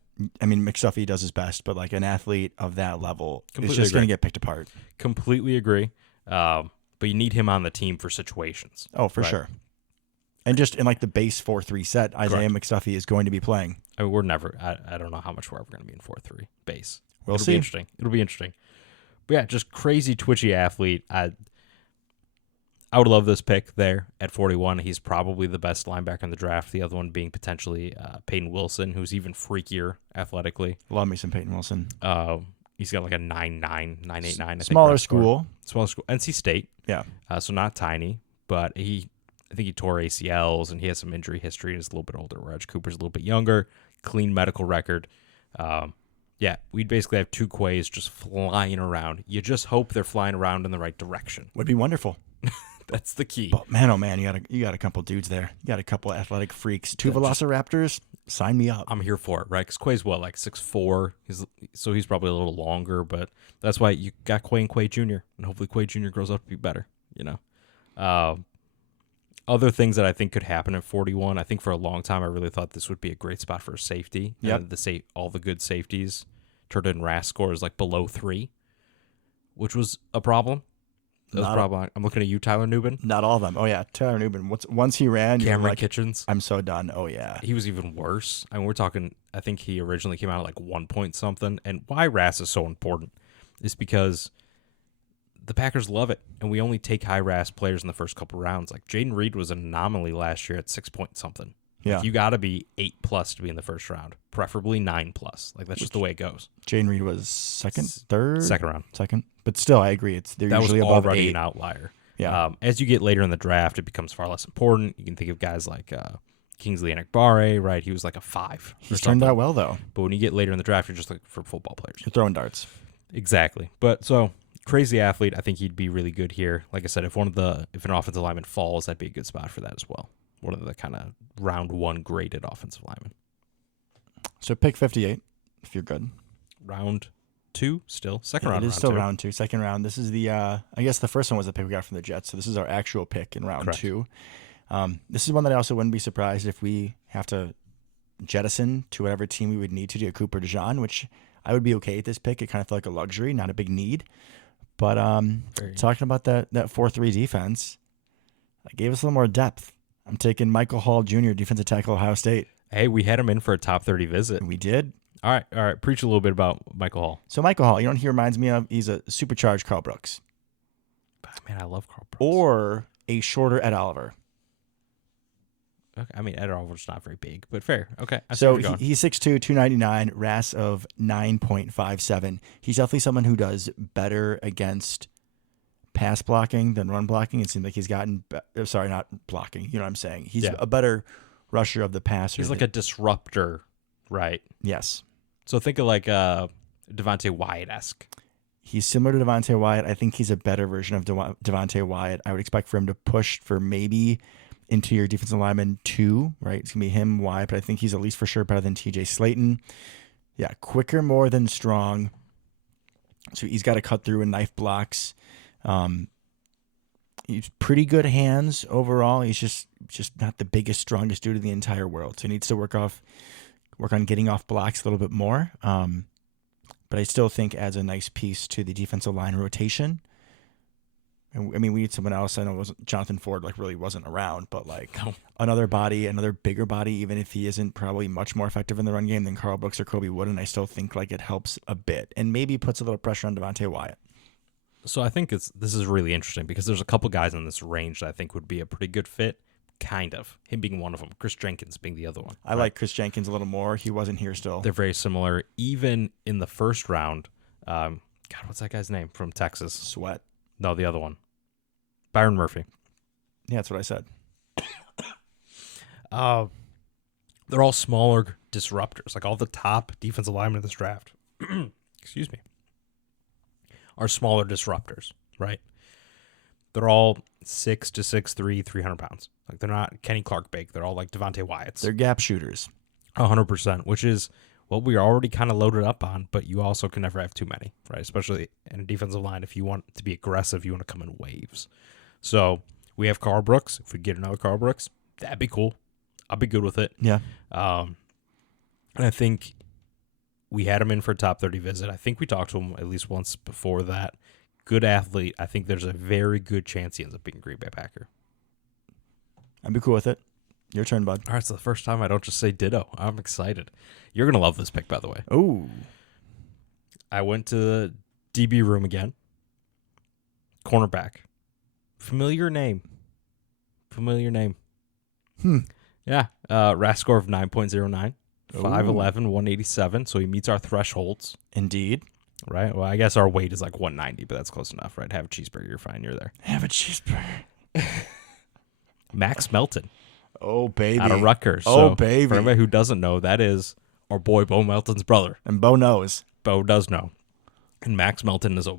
I mean, McStuffy does his best, but like an athlete of that level Completely is just going to agree. get picked apart. Completely agree. But you need him on the team for situations. Oh, for right? sure. And just in like the base 4-3 set, Isaiah McStuffy is going to be playing. I mean, we're never. I don't know how much we're ever going to be in 4-3 base. We'll It'll see. be interesting. It'll be interesting. But yeah, just crazy twitchy athlete. I would love this pick there at 41. He's probably the best linebacker in the draft. The other one being potentially Peyton Wilson, who's even freakier athletically. Love me some Peyton Wilson. He's got like a 9.9, 9.89. I think. Smaller school. Smaller school. NC State. Yeah. So not tiny, but I think he tore ACLs and he has some injury history and is a little bit older. Where Edge Cooper's a little bit younger, clean medical record. Yeah, we'd basically have two Quays just flying around. You just hope they're flying around in the right direction. Would be wonderful. That's the key. But man, oh man, you got a couple dudes there. You got a couple athletic freaks. Two Velociraptors. Sign me up. I'm here for it, right? Because Quay's what, like 6'4"? So he's probably a little longer, but that's why you got Quay and Quay Jr. And hopefully Quay Jr. grows up to be better, you know? Other things that I think could happen at 41, I think for a long time I really thought this would be a great spot for a safety. Yep. All the good safeties turned in RAS scores like below 3, which was a problem. That was a problem. I'm looking at you, Tyler Nubin. Not all of them. Oh yeah, Tyler Nubin. Once he ran, Cameron like, Kitchens. I'm so done. Oh yeah. He was even worse. I mean, we're talking, I think he originally came out at like 1 point something. And why RAS is so important is because the Packers love it. And we only take high RAS players in the first couple rounds. Like Jaden Reed was an anomaly last year at 6 point something. Yeah. Like, you got to be 8+ to be in the first round, preferably 9+. Like that's just the way it goes. Jaden Reed was third? Second round. Second. But still, I agree. They're That was usually above already 8. an outlier. Yeah. As you get later in the draft, it becomes far less important. You can think of guys like Kingsley Enikbare, right? He was like a 5. He's turned out well, though. But when you get later in the draft, you're just looking for football players. You're throwing darts. Exactly. But so Crazy athlete. I think he'd be really good here. Like I said, if an offensive lineman falls, that'd be a good spot for that as well. One of the kind of round 1 graded offensive linemen. So pick 58, if you're good. Round 2 still. Second round. It is still round 2. Second round. This is the, I guess the first one was the pick we got from the Jets. So this is our actual pick in round Correct. 2. This is one that I also wouldn't be surprised if we have to jettison to whatever team we would need to do Cooper DeJean, which I would be okay at this pick. It kind of felt like a luxury, not a big need. But talking about that 4-3 defense, it gave us a little more depth. I'm taking Michael Hall Jr., defensive tackle, Ohio State. Hey, we had him in for a top 30 visit. We did. All right. Preach a little bit about Michael Hall. So Michael Hall, you know what he reminds me of? He's a supercharged Carl Brooks. Man, I love Carl Brooks. Or a shorter Ed Oliver. Okay. I mean, Ed Oliver's not very big, but fair. Okay. So he's 6'2", 299, RAS of 9.57. He's definitely someone who does better against pass blocking than run blocking. It seems like he's gotten sorry, not blocking. You know what I'm saying? He's a better rusher of the passer. He's like a disruptor, right? Yes. So think of like Devontae Wyatt-esque. He's similar to Devontae Wyatt. I think he's a better version of Devontae Wyatt. I would expect for him to push for maybe interior defensive lineman 2, right? It's going to be him, Wyatt, but I think he's at least for sure better than TJ Slayton. Yeah, quicker more than strong. So he's got to cut through and knife blocks. He's pretty good hands overall. He's just not the biggest, strongest dude in the entire world. So he needs to work on getting off blocks a little bit more. But I still think adds a nice piece to the defensive line rotation. And I mean, we need someone else. I know Jonathan Ford really wasn't around, but another body, another bigger body, even if he isn't probably much more effective in the run game than Carl Brooks or Kobe Wooden, I still think it helps a bit and maybe puts a little pressure on Devontae Wyatt. So I think this is really interesting because there's a couple guys in this range that I think would be a pretty good fit. Kind of. Him being one of them. Chris Jenkins being the other one. I like Chris Jenkins a little more. He wasn't here still. They're very similar. Even in the first round, God, what's that guy's name from Texas? Sweat. No, the other one. Byron Murphy. Yeah, that's what I said. They're all smaller disruptors. Like all the top defensive linemen in this draft, excuse me, are smaller disruptors, right? They're all 6 to 6'3", 300 pounds. Like they're not Kenny Clark big. They're all like Devontae Wyatt's. They're gap shooters. 100%, which is what we are already kind of loaded up on, but you also can never have too many, right? Especially in a defensive line. If you want to be aggressive, you want to come in waves. So we have Carl Brooks. If we get another Carl Brooks, that'd be cool. I'll be good with it. Yeah. And I think we had him in for a top 30 visit. I think we talked to him at least once before that. Good athlete. I think there's a very good chance he ends up being a Green Bay Packer. I'd be cool with it. Your turn, bud. All right, so the first time I don't just say ditto. I'm excited. You're going to love this pick, by the way. Oh. I went to the DB room again. Cornerback. Familiar name. Yeah. RAS score of 9.09. 5'11", 187. So he meets our thresholds. Indeed. Right? Well, I guess our weight is like 190, but that's close enough, right? Have a cheeseburger. You're fine. You're there. Have a cheeseburger. Max Melton. Oh, baby. Out of Rutgers. Oh, So baby. For everybody who doesn't know, that is our boy Bo Melton's brother. And Bo knows. Bo does know. And Max Melton is a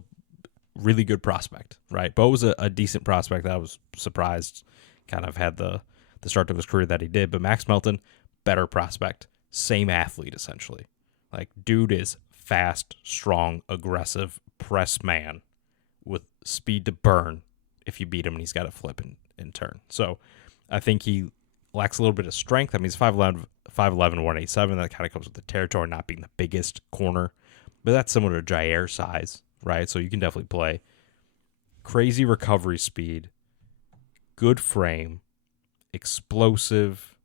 really good prospect, right? Bo was a decent prospect. I was surprised, kind of had the start of his career that he did. But Max Melton, better prospect. Same athlete, essentially. Like, dude is fast, strong, aggressive, press man with speed to burn if you beat him and he's got to flip and turn. So I think he lacks a little bit of strength. I mean, he's 5'11", 187. That kind of comes with the territory, not being the biggest corner. But that's similar to Jair size, right? So you can definitely play. Crazy recovery speed, good frame, explosive,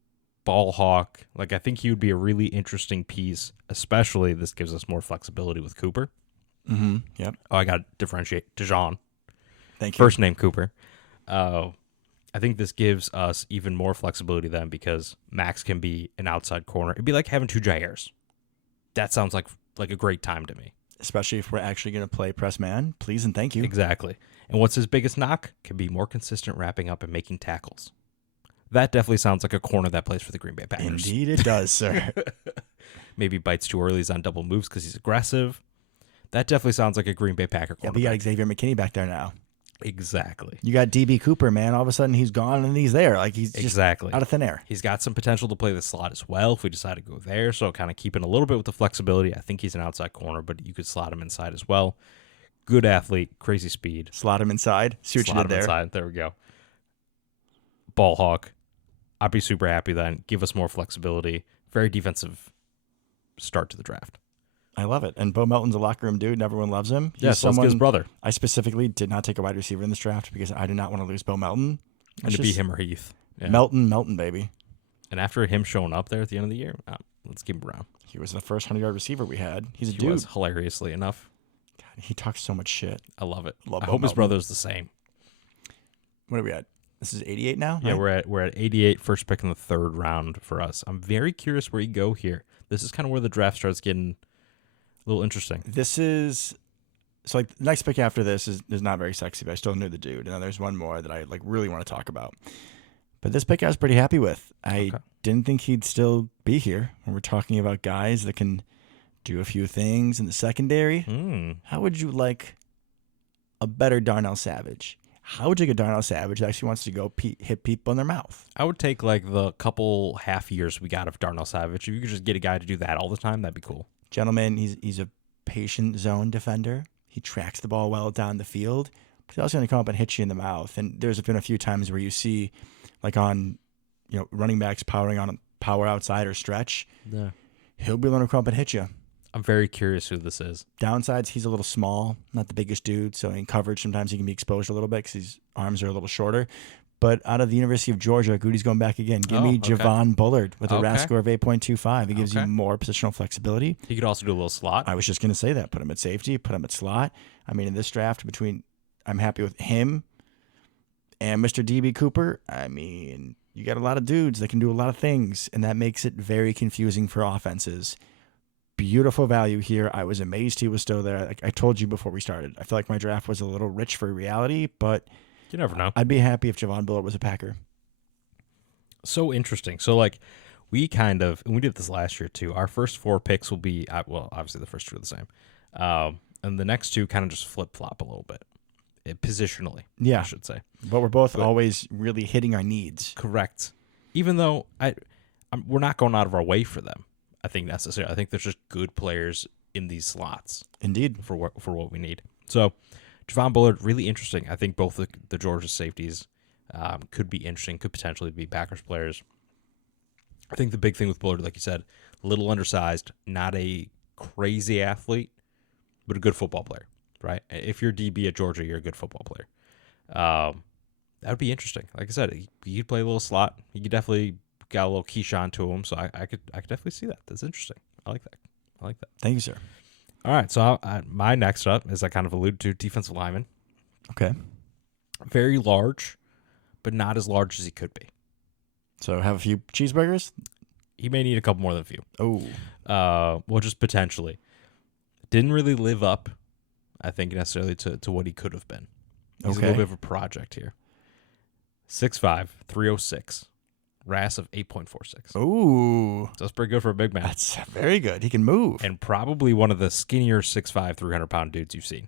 ball hawk. Like, I think he would be a really interesting piece, especially this gives us more flexibility with Cooper. Mm-hmm. Yep. Oh, I got to differentiate. DeJean. Thank you. First name Cooper. I think this gives us even more flexibility then because Max can be an outside corner. It'd be like having two Jairs. That sounds like a great time to me. Especially if we're actually going to play press man. Please and thank you. Exactly. And what's his biggest knock? Can be more consistent wrapping up and making tackles. That definitely sounds like a corner that plays for the Green Bay Packers. Indeed it does, sir. Maybe bites too early, he's on double moves because he's aggressive. That definitely sounds like a Green Bay Packer Yeah, cornerback. but you got Xavier McKinney back there now. Exactly. You got DB Cooper, man. All of a sudden he's gone and he's there. Like he's just Exactly. out of thin air. He's got some potential to play the slot as well if we decide to go there. So kind of keeping a little bit with the flexibility. I think he's an outside corner, but you could slot him inside as well. Good athlete, crazy speed. Slot him inside. See what you Slot did him there. inside. There we go. Ball hawk. I'd be super happy then. Give us more flexibility. Very defensive start to the draft. I love it. And Bo Melton's a locker room dude and everyone loves him. He's Yes, let's get his brother. I specifically did not take a wide receiver in this draft because I did not want to lose Bo Melton. And to be him or Heath. Yeah. Melton, baby. And after him showing up there at the end of the year, let's keep him around. He was the first 100-yard receiver we had. He's a He dude. was, hilariously enough. God, he talks so much shit. I love it. Love I Bo hope his Melton. brother's the same. What are we at? This is 88 now? Yeah, right? we're at 88, first pick in the third round for us. I'm very curious where you go here. This is kind of where the draft starts getting a little interesting. This is so like the next pick after this is not very sexy, but I still knew the dude. And then there's one more that I like really want to talk about. But this pick I was pretty happy with. I didn't think he'd still be here when we're talking about guys that can do a few things in the secondary. How would you like a better Darnell Savage? How would you get Darnell Savage that actually wants to go hit people in their mouth? I would take like the couple half years we got of Darnell Savage. If you could just get a guy to do that all the time, that'd be cool. Gentlemen, he's a patient zone defender. He tracks the ball well down the field, but he's also going to come up and hit you in the mouth. And there's been a few times where you see, like on, running backs powering on power outside or stretch. Yeah. He'll be able to come up and hit you. I'm very curious who this is. Downsides, he's a little small, not the biggest dude. So in coverage, sometimes he can be exposed a little bit because his arms are a little shorter. But out of the University of Georgia, Goody's going back again. Give me okay. Javon Bullard with a RAS Okay. score of 8.25. It gives you Okay. more positional flexibility. He could also do a little slot. I was just going to say that. Put him at safety, put him at slot. I mean, in this draft, I'm happy with him and Mr. DB Cooper. I mean, you got a lot of dudes that can do a lot of things, and that makes it very confusing for offenses. Beautiful value here. I was amazed he was still there. Like I told you before we started, I feel like my draft was a little rich for reality, but You never know. I'd be happy if Javon Bullard was a Packer. So interesting. So like we kind of, and we did this last year too. Our first four picks will be, well, obviously the first two are the same. And the next two kind of just flip flop a little bit. Positionally, Yeah. I should say. But we're both always really hitting our needs. Correct. Even though we're not going out of our way for them, I think necessarily. I think there's just good players in these slots Indeed. for what we need. So Javon Bullard, really interesting. I think both the Georgia safeties could be interesting, could potentially be Packers players. I think the big thing with Bullard, like you said, a little undersized, not a crazy athlete, but a good football player, right? If you're DB at Georgia, you're a good football player. That would be interesting. Like I said, he could play a little slot. He could definitely got a little Keyshawn to him, so I could definitely see that. That's interesting. I like that. Thank you, sir. All right, so my next up, as I kind of alluded to, defensive lineman. Okay. Very large, but not as large as he could be. So have a few cheeseburgers? He may need a couple more than a few. Oh. Well, just potentially. Didn't really live up, I think, necessarily to what he could have been. He's a little bit of a project here. 6'5", 306. RAS of 8.46. Ooh. So that's pretty good for a big man. That's very good. He can move. And probably one of the skinnier 6'5", 300-pound dudes you've seen.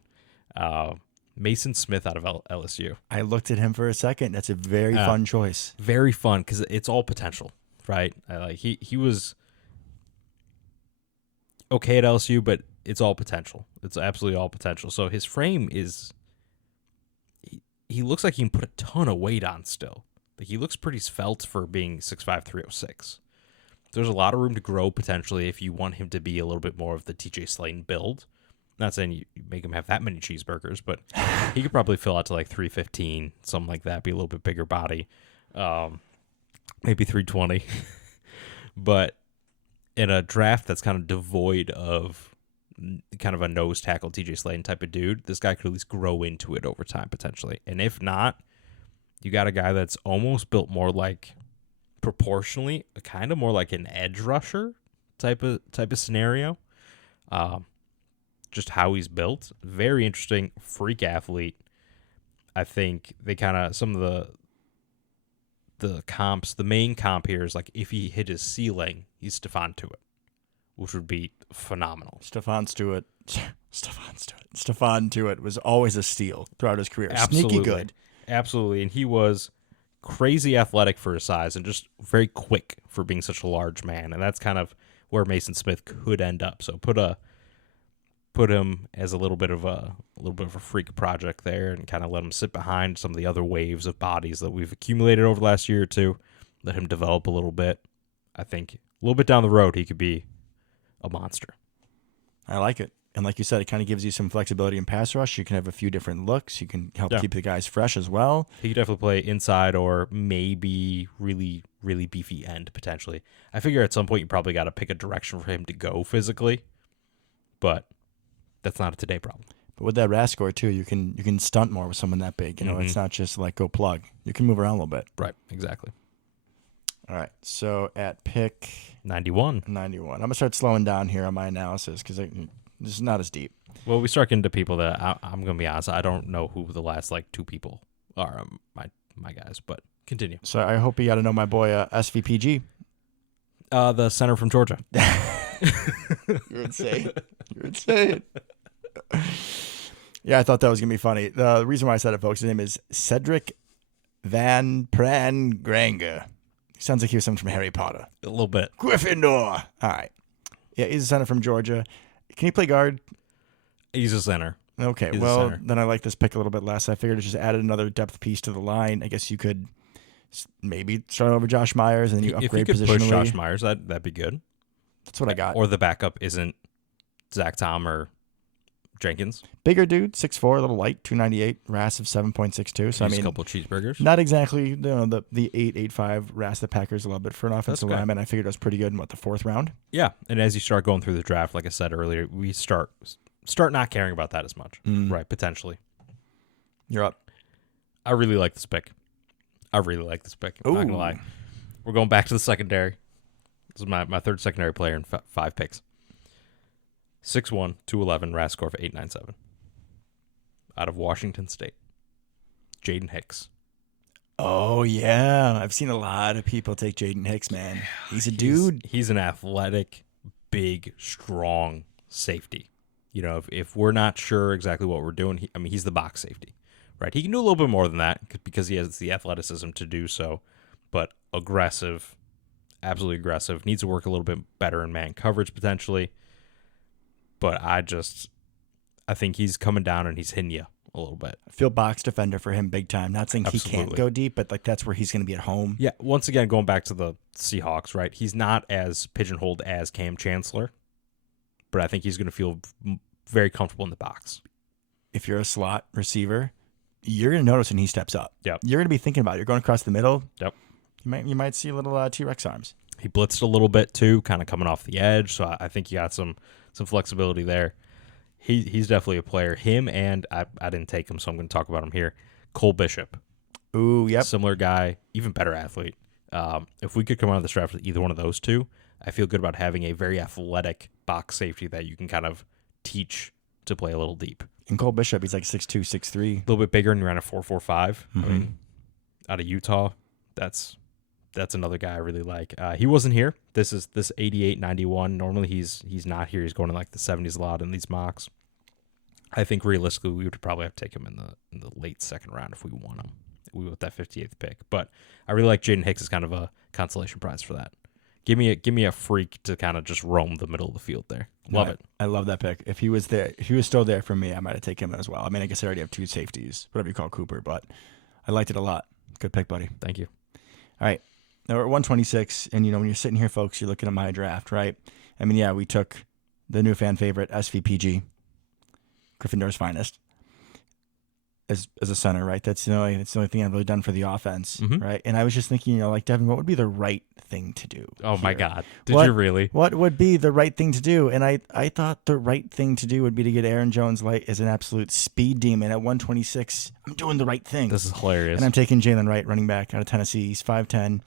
Mason Smith out of LSU. I looked at him for a second. That's a very fun choice. Very fun because it's all potential, right? He was okay at LSU, but it's all potential. It's absolutely all potential. So his frame is he looks like he can put a ton of weight on still. Like he looks pretty svelte for being 6'5", 306. There's a lot of room to grow potentially if you want him to be a little bit more of the TJ Slayton build. Not saying you make him have that many cheeseburgers, but he could probably fill out to like 315, something like that, be a little bit bigger body. Maybe 320. But in a draft that's kind of devoid of kind of a nose tackle TJ Slayton type of dude, this guy could at least grow into it over time potentially. And if not, you got a guy that's almost built more like proportionally, kind of more like an edge rusher type of scenario. Just how he's built. Very interesting, freak athlete. I think they kind of, some of the comps, the main comp here is like if he hit his ceiling, he's Stephon Tuitt, which would be phenomenal. Stephon Tuitt was always a steal throughout his career. Absolutely. Sneaky good. Absolutely. And he was crazy athletic for his size and just very quick for being such a large man. And that's kind of where Mason Smith could end up. So put him as a little bit of a freak project there and kind of let him sit behind some of the other waves of bodies that we've accumulated over the last year or two. Let him develop a little bit. I think a little bit down the road he could be a monster. I like it. And like you said, it kind of gives you some flexibility in pass rush. You can have a few different looks. You can help keep the guys fresh as well. He could definitely play inside or maybe really, really beefy end potentially. I figure at some point you probably got to pick a direction for him to go physically, but that's not a today problem. But with that RAS score too, you can stunt more with someone that big. You know, it's not just like go plug. You can move around a little bit. Right, exactly. All right, so at pick 91. I'm going to start slowing down here on my analysis because this is not as deep. Well, we start getting to people that I'm going to be honest, I don't know who the last like two people are, my guys, but continue. So I hope you got to know my boy SVPG. The center from Georgia. You're insane. Yeah, I thought that was going to be funny. The reason why I said it, folks, his name is Cedric Van Pran Granger. Sounds like he was someone from Harry Potter. A little bit. Gryffindor. All right. Yeah, he's a center from Georgia. Can he play guard? He's a center. Okay, well, then I like this pick a little bit less. I figured it just added another depth piece to the line. I guess you could maybe start over Josh Myers and then you upgrade positionally. If you could push Josh Myers, that'd be good. That's what I got. Or the backup isn't Zach Tom or Jenkins. Bigger dude, 6'4", a little light, 298, RAS of 7.62. So I mean, a couple of cheeseburgers. Not exactly the 8.85 RAS the Packers a little bit for an offensive lineman. I figured it was pretty good in the fourth round. Yeah, and as you start going through the draft, like I said earlier, we start not caring about that as much, right? Potentially. You're up. I really like this pick. I'm not gonna lie. We're going back to the secondary. This is my third secondary player in 5 picks. 6'1", 211, RAS score of 897. Out of Washington State. Jaden Hicks. Oh, yeah. I've seen a lot of people take Jaden Hicks, man. He's a dude. He's an athletic, big, strong safety. You know, if we're not sure exactly what we're doing, he's the box safety, right? He can do a little bit more than that because he has the athleticism to do so, but aggressive, absolutely aggressive. Needs to work a little bit better in man coverage potentially. But I think he's coming down and he's hitting you a little bit. I feel box defender for him big time. Not saying he can't go deep, but like that's where he's going to be at home. Yeah, once again, going back to the Seahawks, right? He's not as pigeonholed as Cam Chancellor, but I think he's going to feel very comfortable in the box. If you're a slot receiver, you're going to notice when he steps up. Yep. You're going to be thinking about it. You're going across the middle. Yep. You might see a little T-Rex arms. He blitzed a little bit too, kind of coming off the edge, so I think you got some flexibility there. He's definitely a player. Him and I didn't take him, so I'm going to talk about him here. Cole Bishop. Ooh, yep. Similar guy, even better athlete. If we could come out of this draft with either one of those two, I feel good about having a very athletic box safety that you can kind of teach to play a little deep. And Cole Bishop, he's like 6'2", 6'3". A little bit bigger and ran a 4.45. Mm-hmm. I mean, out of Utah, that's another guy I really like. He wasn't here. This 88-91. Normally he's not here. He's going in like the 70s a lot in these mocks. I think realistically we would probably have to take him in the late second round if we want him. We with that 58th pick. But I really like Jaden Hicks as kind of a consolation prize for that. Give me a freak to kind of just roam the middle of the field there. Love it. I love that pick. If he was still there for me, I might have taken him as well. I mean, I guess I already have 2 safeties, whatever you call Cooper, but I liked it a lot. Good pick, buddy. Thank you. All right. Now we're at 126, and when you're sitting here, folks, you're looking at my draft, right? I mean, yeah, we took the new fan favorite, SVPG, Gryffindor's finest, as a center, right? That's the only thing I've really done for the offense, right? And I was just thinking, like, Devin, what would be the right thing to do? Oh, here? My God. Did you really? What would be the right thing to do? And I thought the right thing to do would be to get Aaron Jones Light as an absolute speed demon at 126. I'm doing the right thing. This is hilarious. And I'm taking Jalen Wright, running back out of Tennessee. He's 5'10",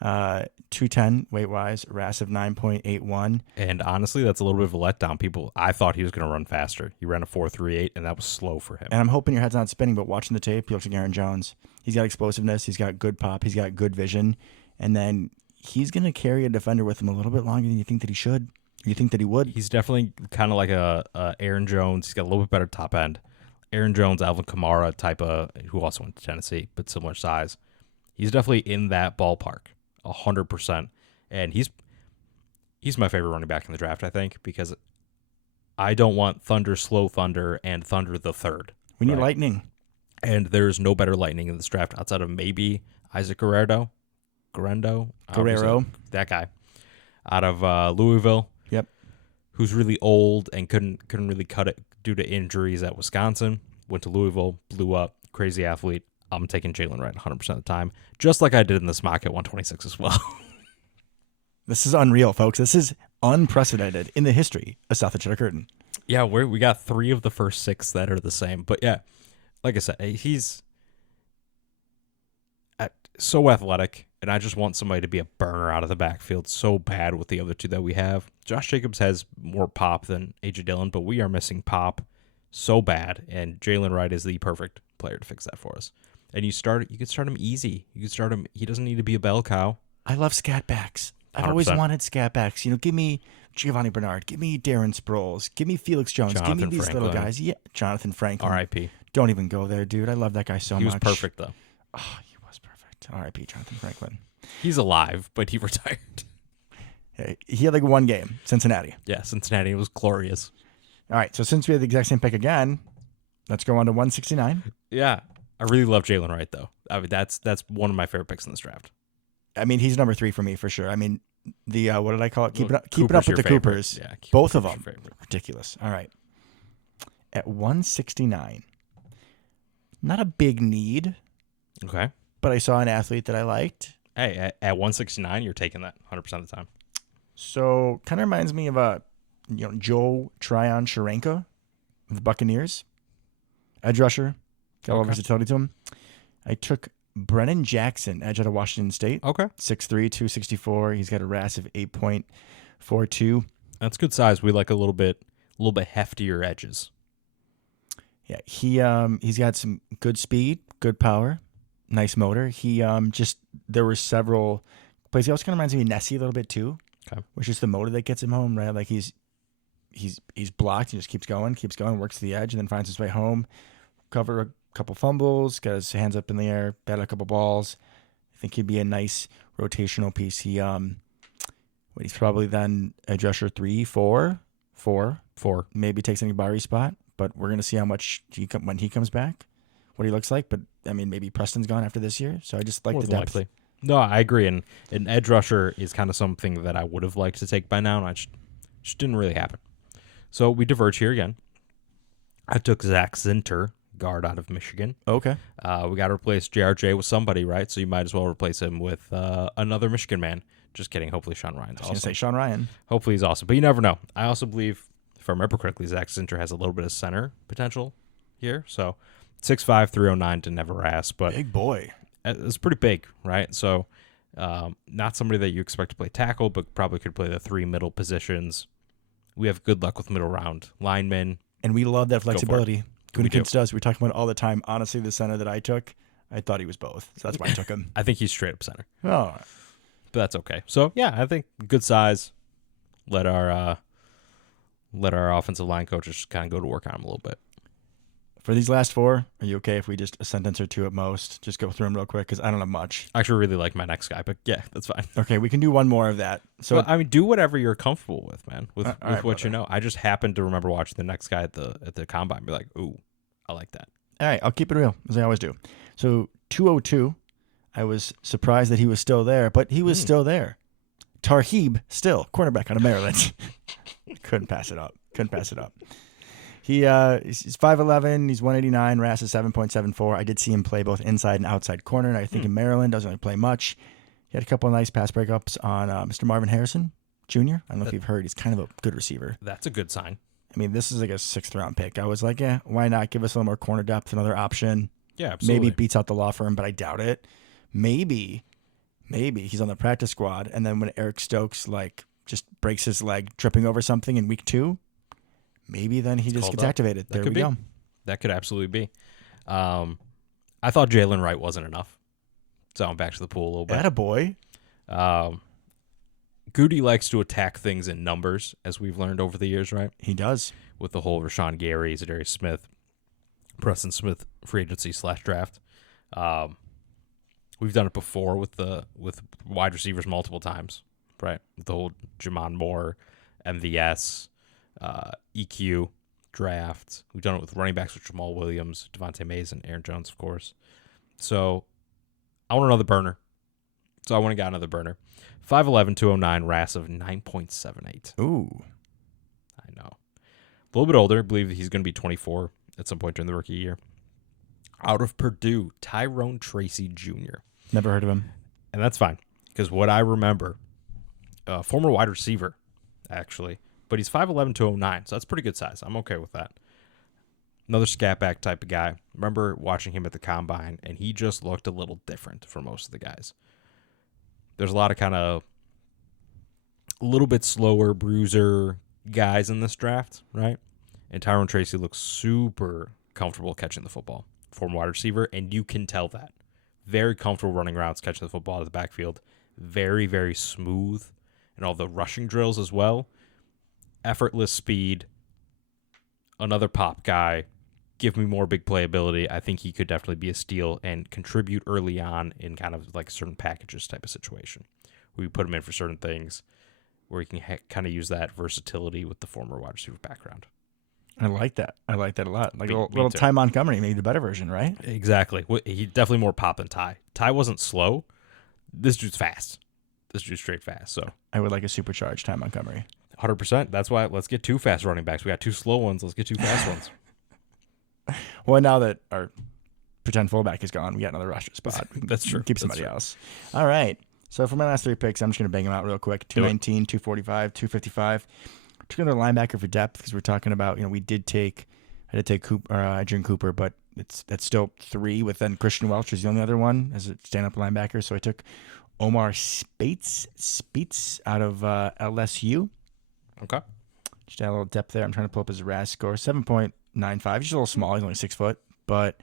210 weight-wise, RAS of 9.81. And honestly, that's a little bit of a letdown. I thought he was going to run faster. He ran a 4.38, and that was slow for him. And I'm hoping your head's not spinning, but watching the tape, he looks like Aaron Jones. He's got explosiveness. He's got good pop. He's got good vision. And then he's going to carry a defender with him a little bit longer than you think that he should. You think that he would? He's definitely kind of like a Aaron Jones. He's got a little bit better top end. Aaron Jones, Alvin Kamara type of, who also went to Tennessee, but similar size. He's definitely in that ballpark, 100%. And he's my favorite running back in the draft, I think, because I don't want Thunder, Slow Thunder, and Thunder the Third. We need lightning. And there's no better lightning in this draft outside of maybe Isaac Guerrero. That guy. Out of Louisville. Yep. Who's really old and couldn't really cut it due to injuries at Wisconsin. Went to Louisville, blew up, crazy athlete. I'm taking Jalen Wright 100% of the time, just like I did in this mock at 126 as well. This is unreal, folks. This is unprecedented in the history of South of Cheddar Curtain. Yeah, we got 3 of the first 6 that are the same. But yeah, like I said, he's so athletic, and I just want somebody to be a burner out of the backfield so bad with the other 2 that we have. Josh Jacobs has more pop than A.J. Dillon, but we are missing pop so bad, and Jalen Wright is the perfect player to fix that for us. And you could start him easy. You could start him. He doesn't need to be a bell cow. I love scat backs. I've 100%. always wanted scat backs. Give me Giovanni Bernard. Give me Darren Sproles. Give me Felix Jones. Jonathan give me these Franklin. little guys. Yeah, Jonathan Franklin. R.I.P. Don't even go there, dude. I love that guy so much. He was perfect, though. Oh, he was perfect. R.I.P. Jonathan Franklin. He's alive, but he retired. Hey, he had like one game, Cincinnati. Yeah, Cincinnati was glorious. All right, so since we have the exact same pick again, let's go on to 169. Yeah, I really love Jalen Wright, though. I mean, that's one of my favorite picks in this draft. I mean, he's number 3 for me for sure. I mean, the what did I call it? Keep it up Cooper's with your the favorite. Coopers. Yeah, Both of Cooper's them. your favorite. Ridiculous. All right. At 169, not a big need, Okay. but I saw an athlete that I liked. Hey, at 169, you're taking that 100% of the time. So kind of reminds me of Joe Tryon Sharenka of the Buccaneers, edge rusher, got a lot of versatility to him. I took Brennan Jackson, edge out of Washington State. Okay. 6'3", 264. He's got a RAS of 8.42. That's good size. We like a little bit heftier edges. Yeah, he's got some good speed, good power, nice motor. There were several plays. He also kind of reminds me of Nessie a little bit too. Okay. Which is the motor that gets him home, right? Like he's blocked, he just keeps going, works to the edge, and then finds his way home. Cover a couple fumbles, got his hands up in the air, batted a couple balls. I think he'd be a nice rotational piece. He's probably then edge rusher 3, 4, maybe takes any Bari spot. But we're gonna see how much when he comes back, what he looks like. But I mean, maybe Preston's gone after this year, so I just like More the than depth. likely. No, I agree. And an edge rusher is kind of something that I would have liked to take by now, and I just didn't really happen. So we diverge here again. I took Zach Zinter, guard out of Michigan. Okay. We got to replace JRJ with somebody, right? So you might as well replace him with another Michigan man. Just kidding. Hopefully Sean Ryan's I was gonna awesome. say Sean Ryan. Hopefully he's awesome. But you never know. I also believe, if I remember correctly, Zach Zinter has a little bit of center potential here. So 6'5", 309 to never ask, but Big boy. it's pretty big, right? So not somebody that you expect to play tackle, but probably could play the 3 middle positions. We have good luck with middle round linemen. And we love that flexibility. We do. Gutekunst does. We talk about it all the time. Honestly, the center that I took, I thought he was both. So that's why I took him. I think he's straight up center, Oh, but that's okay. So yeah, I think good size. Let our offensive line coaches kind of go to work on him a little bit. for these last 4, are you okay if we just a sentence or 2 at most? Just go through them real quick because I don't have much. I actually really like my next guy, but yeah, that's fine. Okay, we can do one more of that. So Well, I mean, do whatever you're comfortable with, man. With all right, what you brother. know. I just happened to remember watching the next guy at the combine and be like, ooh, I like that. all right, I'll keep it real as I always do. So 202, I was surprised that he was still there, but he was still there. Tarheeb, still cornerback out of Maryland. Couldn't pass it up. He's 5'11", he's 189, RAS is 7.74. I did see him play both inside and outside corner, and I think in Maryland doesn't really play much. He had a couple of nice pass breakups on Mr. Marvin Harrison Jr. I don't know if you've heard. He's kind of a good receiver. That's a good sign. I mean, this is like a 6th round pick. I was like, yeah, why not give us a little more corner depth, another option. Yeah, absolutely. Maybe beats out the law firm, but I doubt it. Maybe he's on the practice squad, and then when Eric Stokes just breaks his leg tripping over something in week 2, maybe then he just called gets up. activated. That There we could be. go. That could absolutely be. I thought Jalen Wright wasn't enough. So I'm back to the pool a little bit. Attaboy. Goody likes to attack things in numbers, as we've learned over the years, right? He does. With the whole Rashawn Gary, Zadarius Smith, Preston Smith free agency / draft. We've done it before with wide receivers multiple times, right? With the whole Jamon Moore, MVS, EQ draft. We've done it with running backs with Jamal Williams, Devontae Mays, and Aaron Jones, of course. So I want another burner. So I want to get another burner. 5'11", 209, RAS of 9.78. Ooh. I know. A little bit older. I believe he's going to be 24 at some point during the rookie year. Out of Purdue, Tyrone Tracy Jr. Never heard of him. And that's fine, because what I remember, former wide receiver, actually, but he's 5'11", 209, so that's pretty good size. I'm okay with that. Another scat back type of guy. Remember watching him at the combine, and he just looked a little different for most of the guys. There's a lot of kind of a little bit slower bruiser guys in this draft, right? And Tyrone Tracy looks super comfortable catching the football. Former wide receiver, and you can tell that. Very comfortable running routes, catching the football out of the backfield. Very, very smooth. And all the rushing drills as well. Effortless speed. Another pop guy. Give me more big playability. I think he could definitely be a steal and contribute early on in kind of like certain packages type of situation. We put him in for certain things where he can kind of use that versatility with the former wide receiver background. I like that. I like that a lot. Like Me a little too. Ty Montgomery, maybe the better version, right? Exactly. He definitely more pop than Ty. Ty wasn't slow. This dude's fast. This dude's straight fast. So I would like a supercharged Ty Montgomery. 100%. That's why let's get 2 fast running backs. We got 2 slow ones. Let's get 2 fast ones. Well, now that our pretend fullback is gone, we got another roster spot. We can That's true. Keep somebody else. All right. So for my last 3 picks, I'm just going to bang them out real quick. 219, 245, 255. Took another linebacker for depth because we're talking about, I did take Adrian Cooper, but that's still 3 with then Christian Welch is the only other one as a stand-up linebacker. So I took Omar Speights out of LSU. Okay. Just add a little depth there. I'm trying to pull up his RAS score. 7.95. He's just a little small. He's only 6 foot, but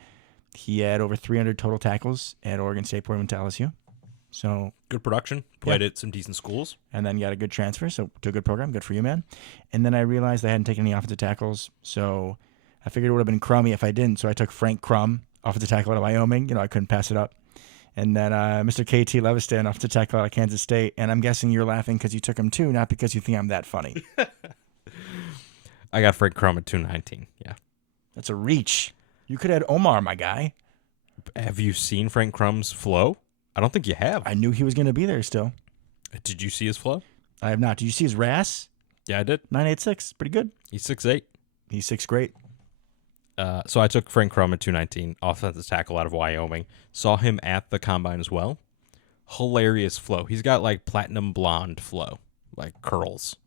he had over 300 total tackles at Oregon State before he went to LSU. So Good production. Played at some decent schools. and then got a good transfer, so to a good program. Good for you, man. And then I realized I hadn't taken any offensive tackles, so I figured it would have been crummy if I didn't. So I took Frank Crum, offensive tackle out of Wyoming. I couldn't pass it up. And then Mr. KT Leviston, offensive tackle out of Kansas State. And I'm guessing you're laughing because you took him too, not because you think I'm that funny. I got Frank Crum at 219. Yeah. That's a reach. You could have had Omar, my guy. Have you seen Frank Crum's flow? I don't think you have. I knew he was going to be there still. Did you see his flow? I have not. Did you see his RAS? Yeah, I did. 986. Pretty good. He's 6'8". He's 6 great. So I took Frank Crum at 219, offensive tackle out of Wyoming. Saw him at the combine as well. Hilarious flow. He's got like platinum blonde flow, like curls.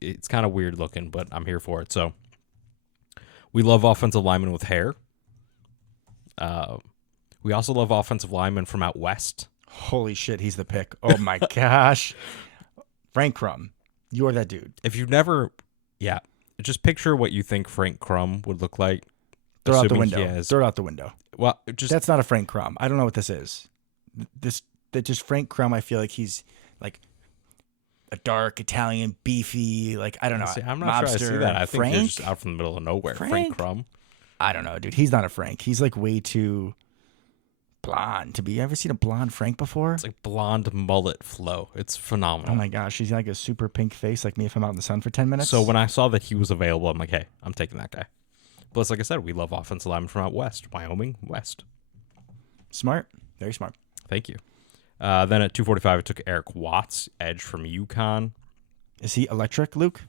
It's kind of weird looking, but I'm here for it. So we love offensive linemen with hair. We also love offensive linemen from out west. Holy shit, he's the pick. Oh my gosh. Frank Crum. You're that dude. If you've never, just picture what you think Frank Crum would look like. Throw it out the assuming he window. has- Throw it out the window. Well, just That's not a Frank Crum. I don't know what this is. That just Frank Crum, I feel like he's like a dark Italian, beefy, like, I don't know. see, I'm not sure I see mobster. that. I think they're Frank? just out from the middle of nowhere. Frank? Frank Crum. I don't know, dude. He's not a Frank. He's like way too blonde to be. You ever seen a blonde Frank before? It's like blonde mullet flow. It's phenomenal. Oh my gosh, he's like a super pink face, like me if I'm out in the sun for 10 minutes. So when I saw that he was available, I'm like, hey, I'm taking that guy. Plus, like I said, we love offensive linemen from out west, Wyoming, west. Smart, very smart. Thank you. Then at 245, I took Eric Watts, edge from UConn. Is he electric, Luke?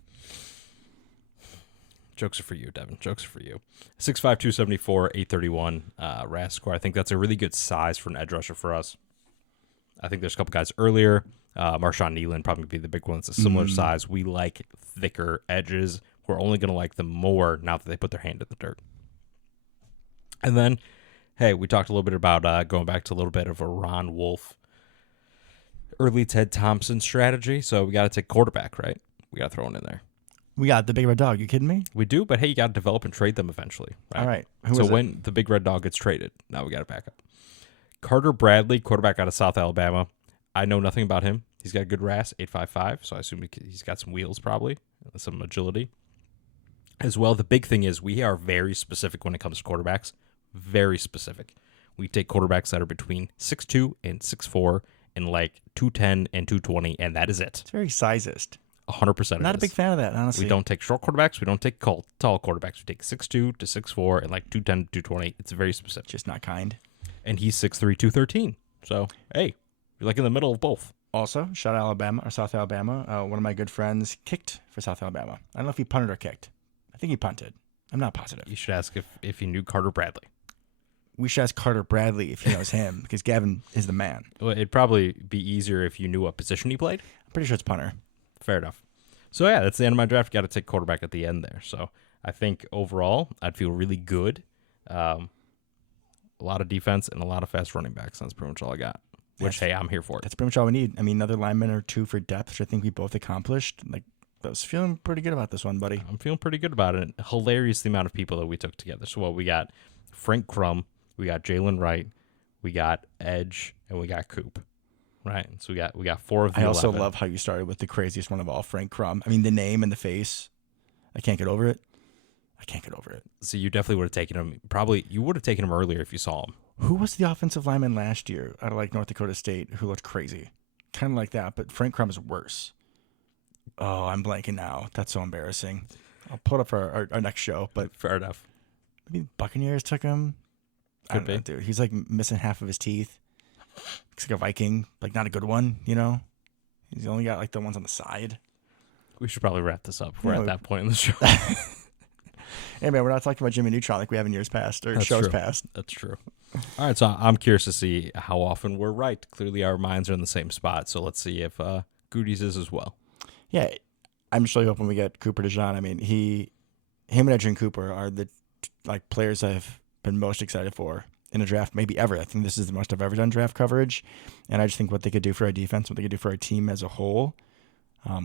Jokes are for you, Devin. Jokes are for you. 6'5", 274, 831 RAS score. I think that's a really good size for an edge rusher for us. I think there's a couple guys earlier. Marshawn Nealon probably be the big one. It's a similar size. We like thicker edges. We're only going to like them more now that they put their hand in the dirt. And then, hey, we talked a little bit about going back to a little bit of a Ron Wolf early Ted Thompson strategy. So we got to take quarterback, right? We got to throw one in there. We got the big red dog. You kidding me? We do, but hey, you got to develop and trade them eventually. Right? All right. Who So is it? when the big red dog gets traded, now we got to back up. Carter Bradley, quarterback out of South Alabama. I know nothing about him. He's got a good RAS, 8.55, so I assume he's got some wheels probably, some agility. As well, the big thing is we are very specific when it comes to quarterbacks. Very specific. We take quarterbacks that are between 6'2 and 6'4 and like 210 and 220, and that is it. It's very sizist. 100%. Not a big fan of that, honestly. We don't take short quarterbacks. We don't take tall quarterbacks. We take 6'2 to 6'4 and like 210 to 220. It's very specific. Just not kind. And he's 6'3", 213. So, hey, you're like in the middle of both. Also, shout out Alabama or South Alabama. One of my good friends kicked for South Alabama. I don't know if he punted or kicked. I think he punted. I'm not positive. You should ask if he knew Carter Bradley. We should ask Carter Bradley if he knows him because Gavin is the man. Well, it'd probably be easier if you knew what position he played. I'm pretty sure it's punter. Fair enough. So, yeah, that's the end of my draft. Got to take quarterback at the end there. So, I think overall, I'd feel really good. A lot of defense and a lot of fast running backs. That's pretty much all I got. Which, hey, I'm here for it. That's pretty much all we need. I mean, another lineman or two for depth, which I think we both accomplished. Like, I was feeling pretty good about this one, buddy. I'm feeling pretty good about it. Hilarious the amount of people that we took together. So, we got Frank Crum, we got Jalen Wright, we got Edge, and we got Coop. Right? So, we got 4 of the 11. I also love how you started with the craziest one of all, Frank Crum. I mean, the name and the face. I can't get over it. So, you definitely would have taken him. Probably, you would have taken him earlier if you saw him. Who was the offensive lineman last year out of like North Dakota State who looked crazy? Kind of like that, but Frank Crum is worse. Oh, I'm blanking now. That's so embarrassing. I'll put up for our next show, but Fair enough. maybe Buccaneers took him. I don't know, dude. He's like missing half of his teeth. Looks like a Viking, like not a good one, you know? He's only got like the ones on the side. We should probably wrap this up. We're at that point in the show. Hey, man, we're not talking about Jimmy Neutron like we have in years past or That's shows true. past. That's true. All right, so I'm curious to see how often we're right. Clearly, our minds are in the same spot, so let's see if Goody's is as well. Yeah, I'm just really hoping we get Cooper DeJean. I mean, him and Adrian Cooper are the like players I've been most excited for in a draft, maybe ever. I think this is the most I've ever done draft coverage, and I just think what they could do for our defense, what they could do for our team as a whole.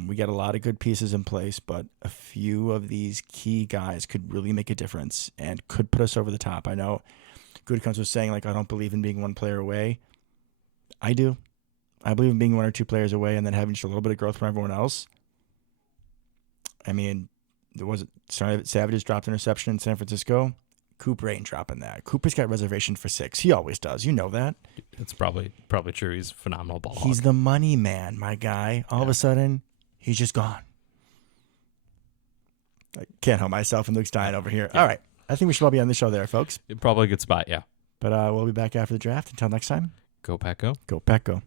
We got a lot of good pieces in place, but a few of these key guys could really make a difference and could put us over the top. I know Goodkins was saying, like, I don't believe in being one player away. I do. I believe in being 1 or 2 players away and then having just a little bit of growth from everyone else. I mean, there was Savages dropped an interception in San Francisco. Cooper ain't dropping that. Cooper's got reservation for 6. He always does. You know that. It's probably true. He's a phenomenal ball hawk. He's the money man, my guy. All of a sudden, he's just gone. I can't help myself, and Luke's dying over here. Yeah. All right. I think we should all be on the show there, folks. Probably a good spot, yeah. But we'll be back after the draft. Until next time. Go Pack Go. Go Pack Go.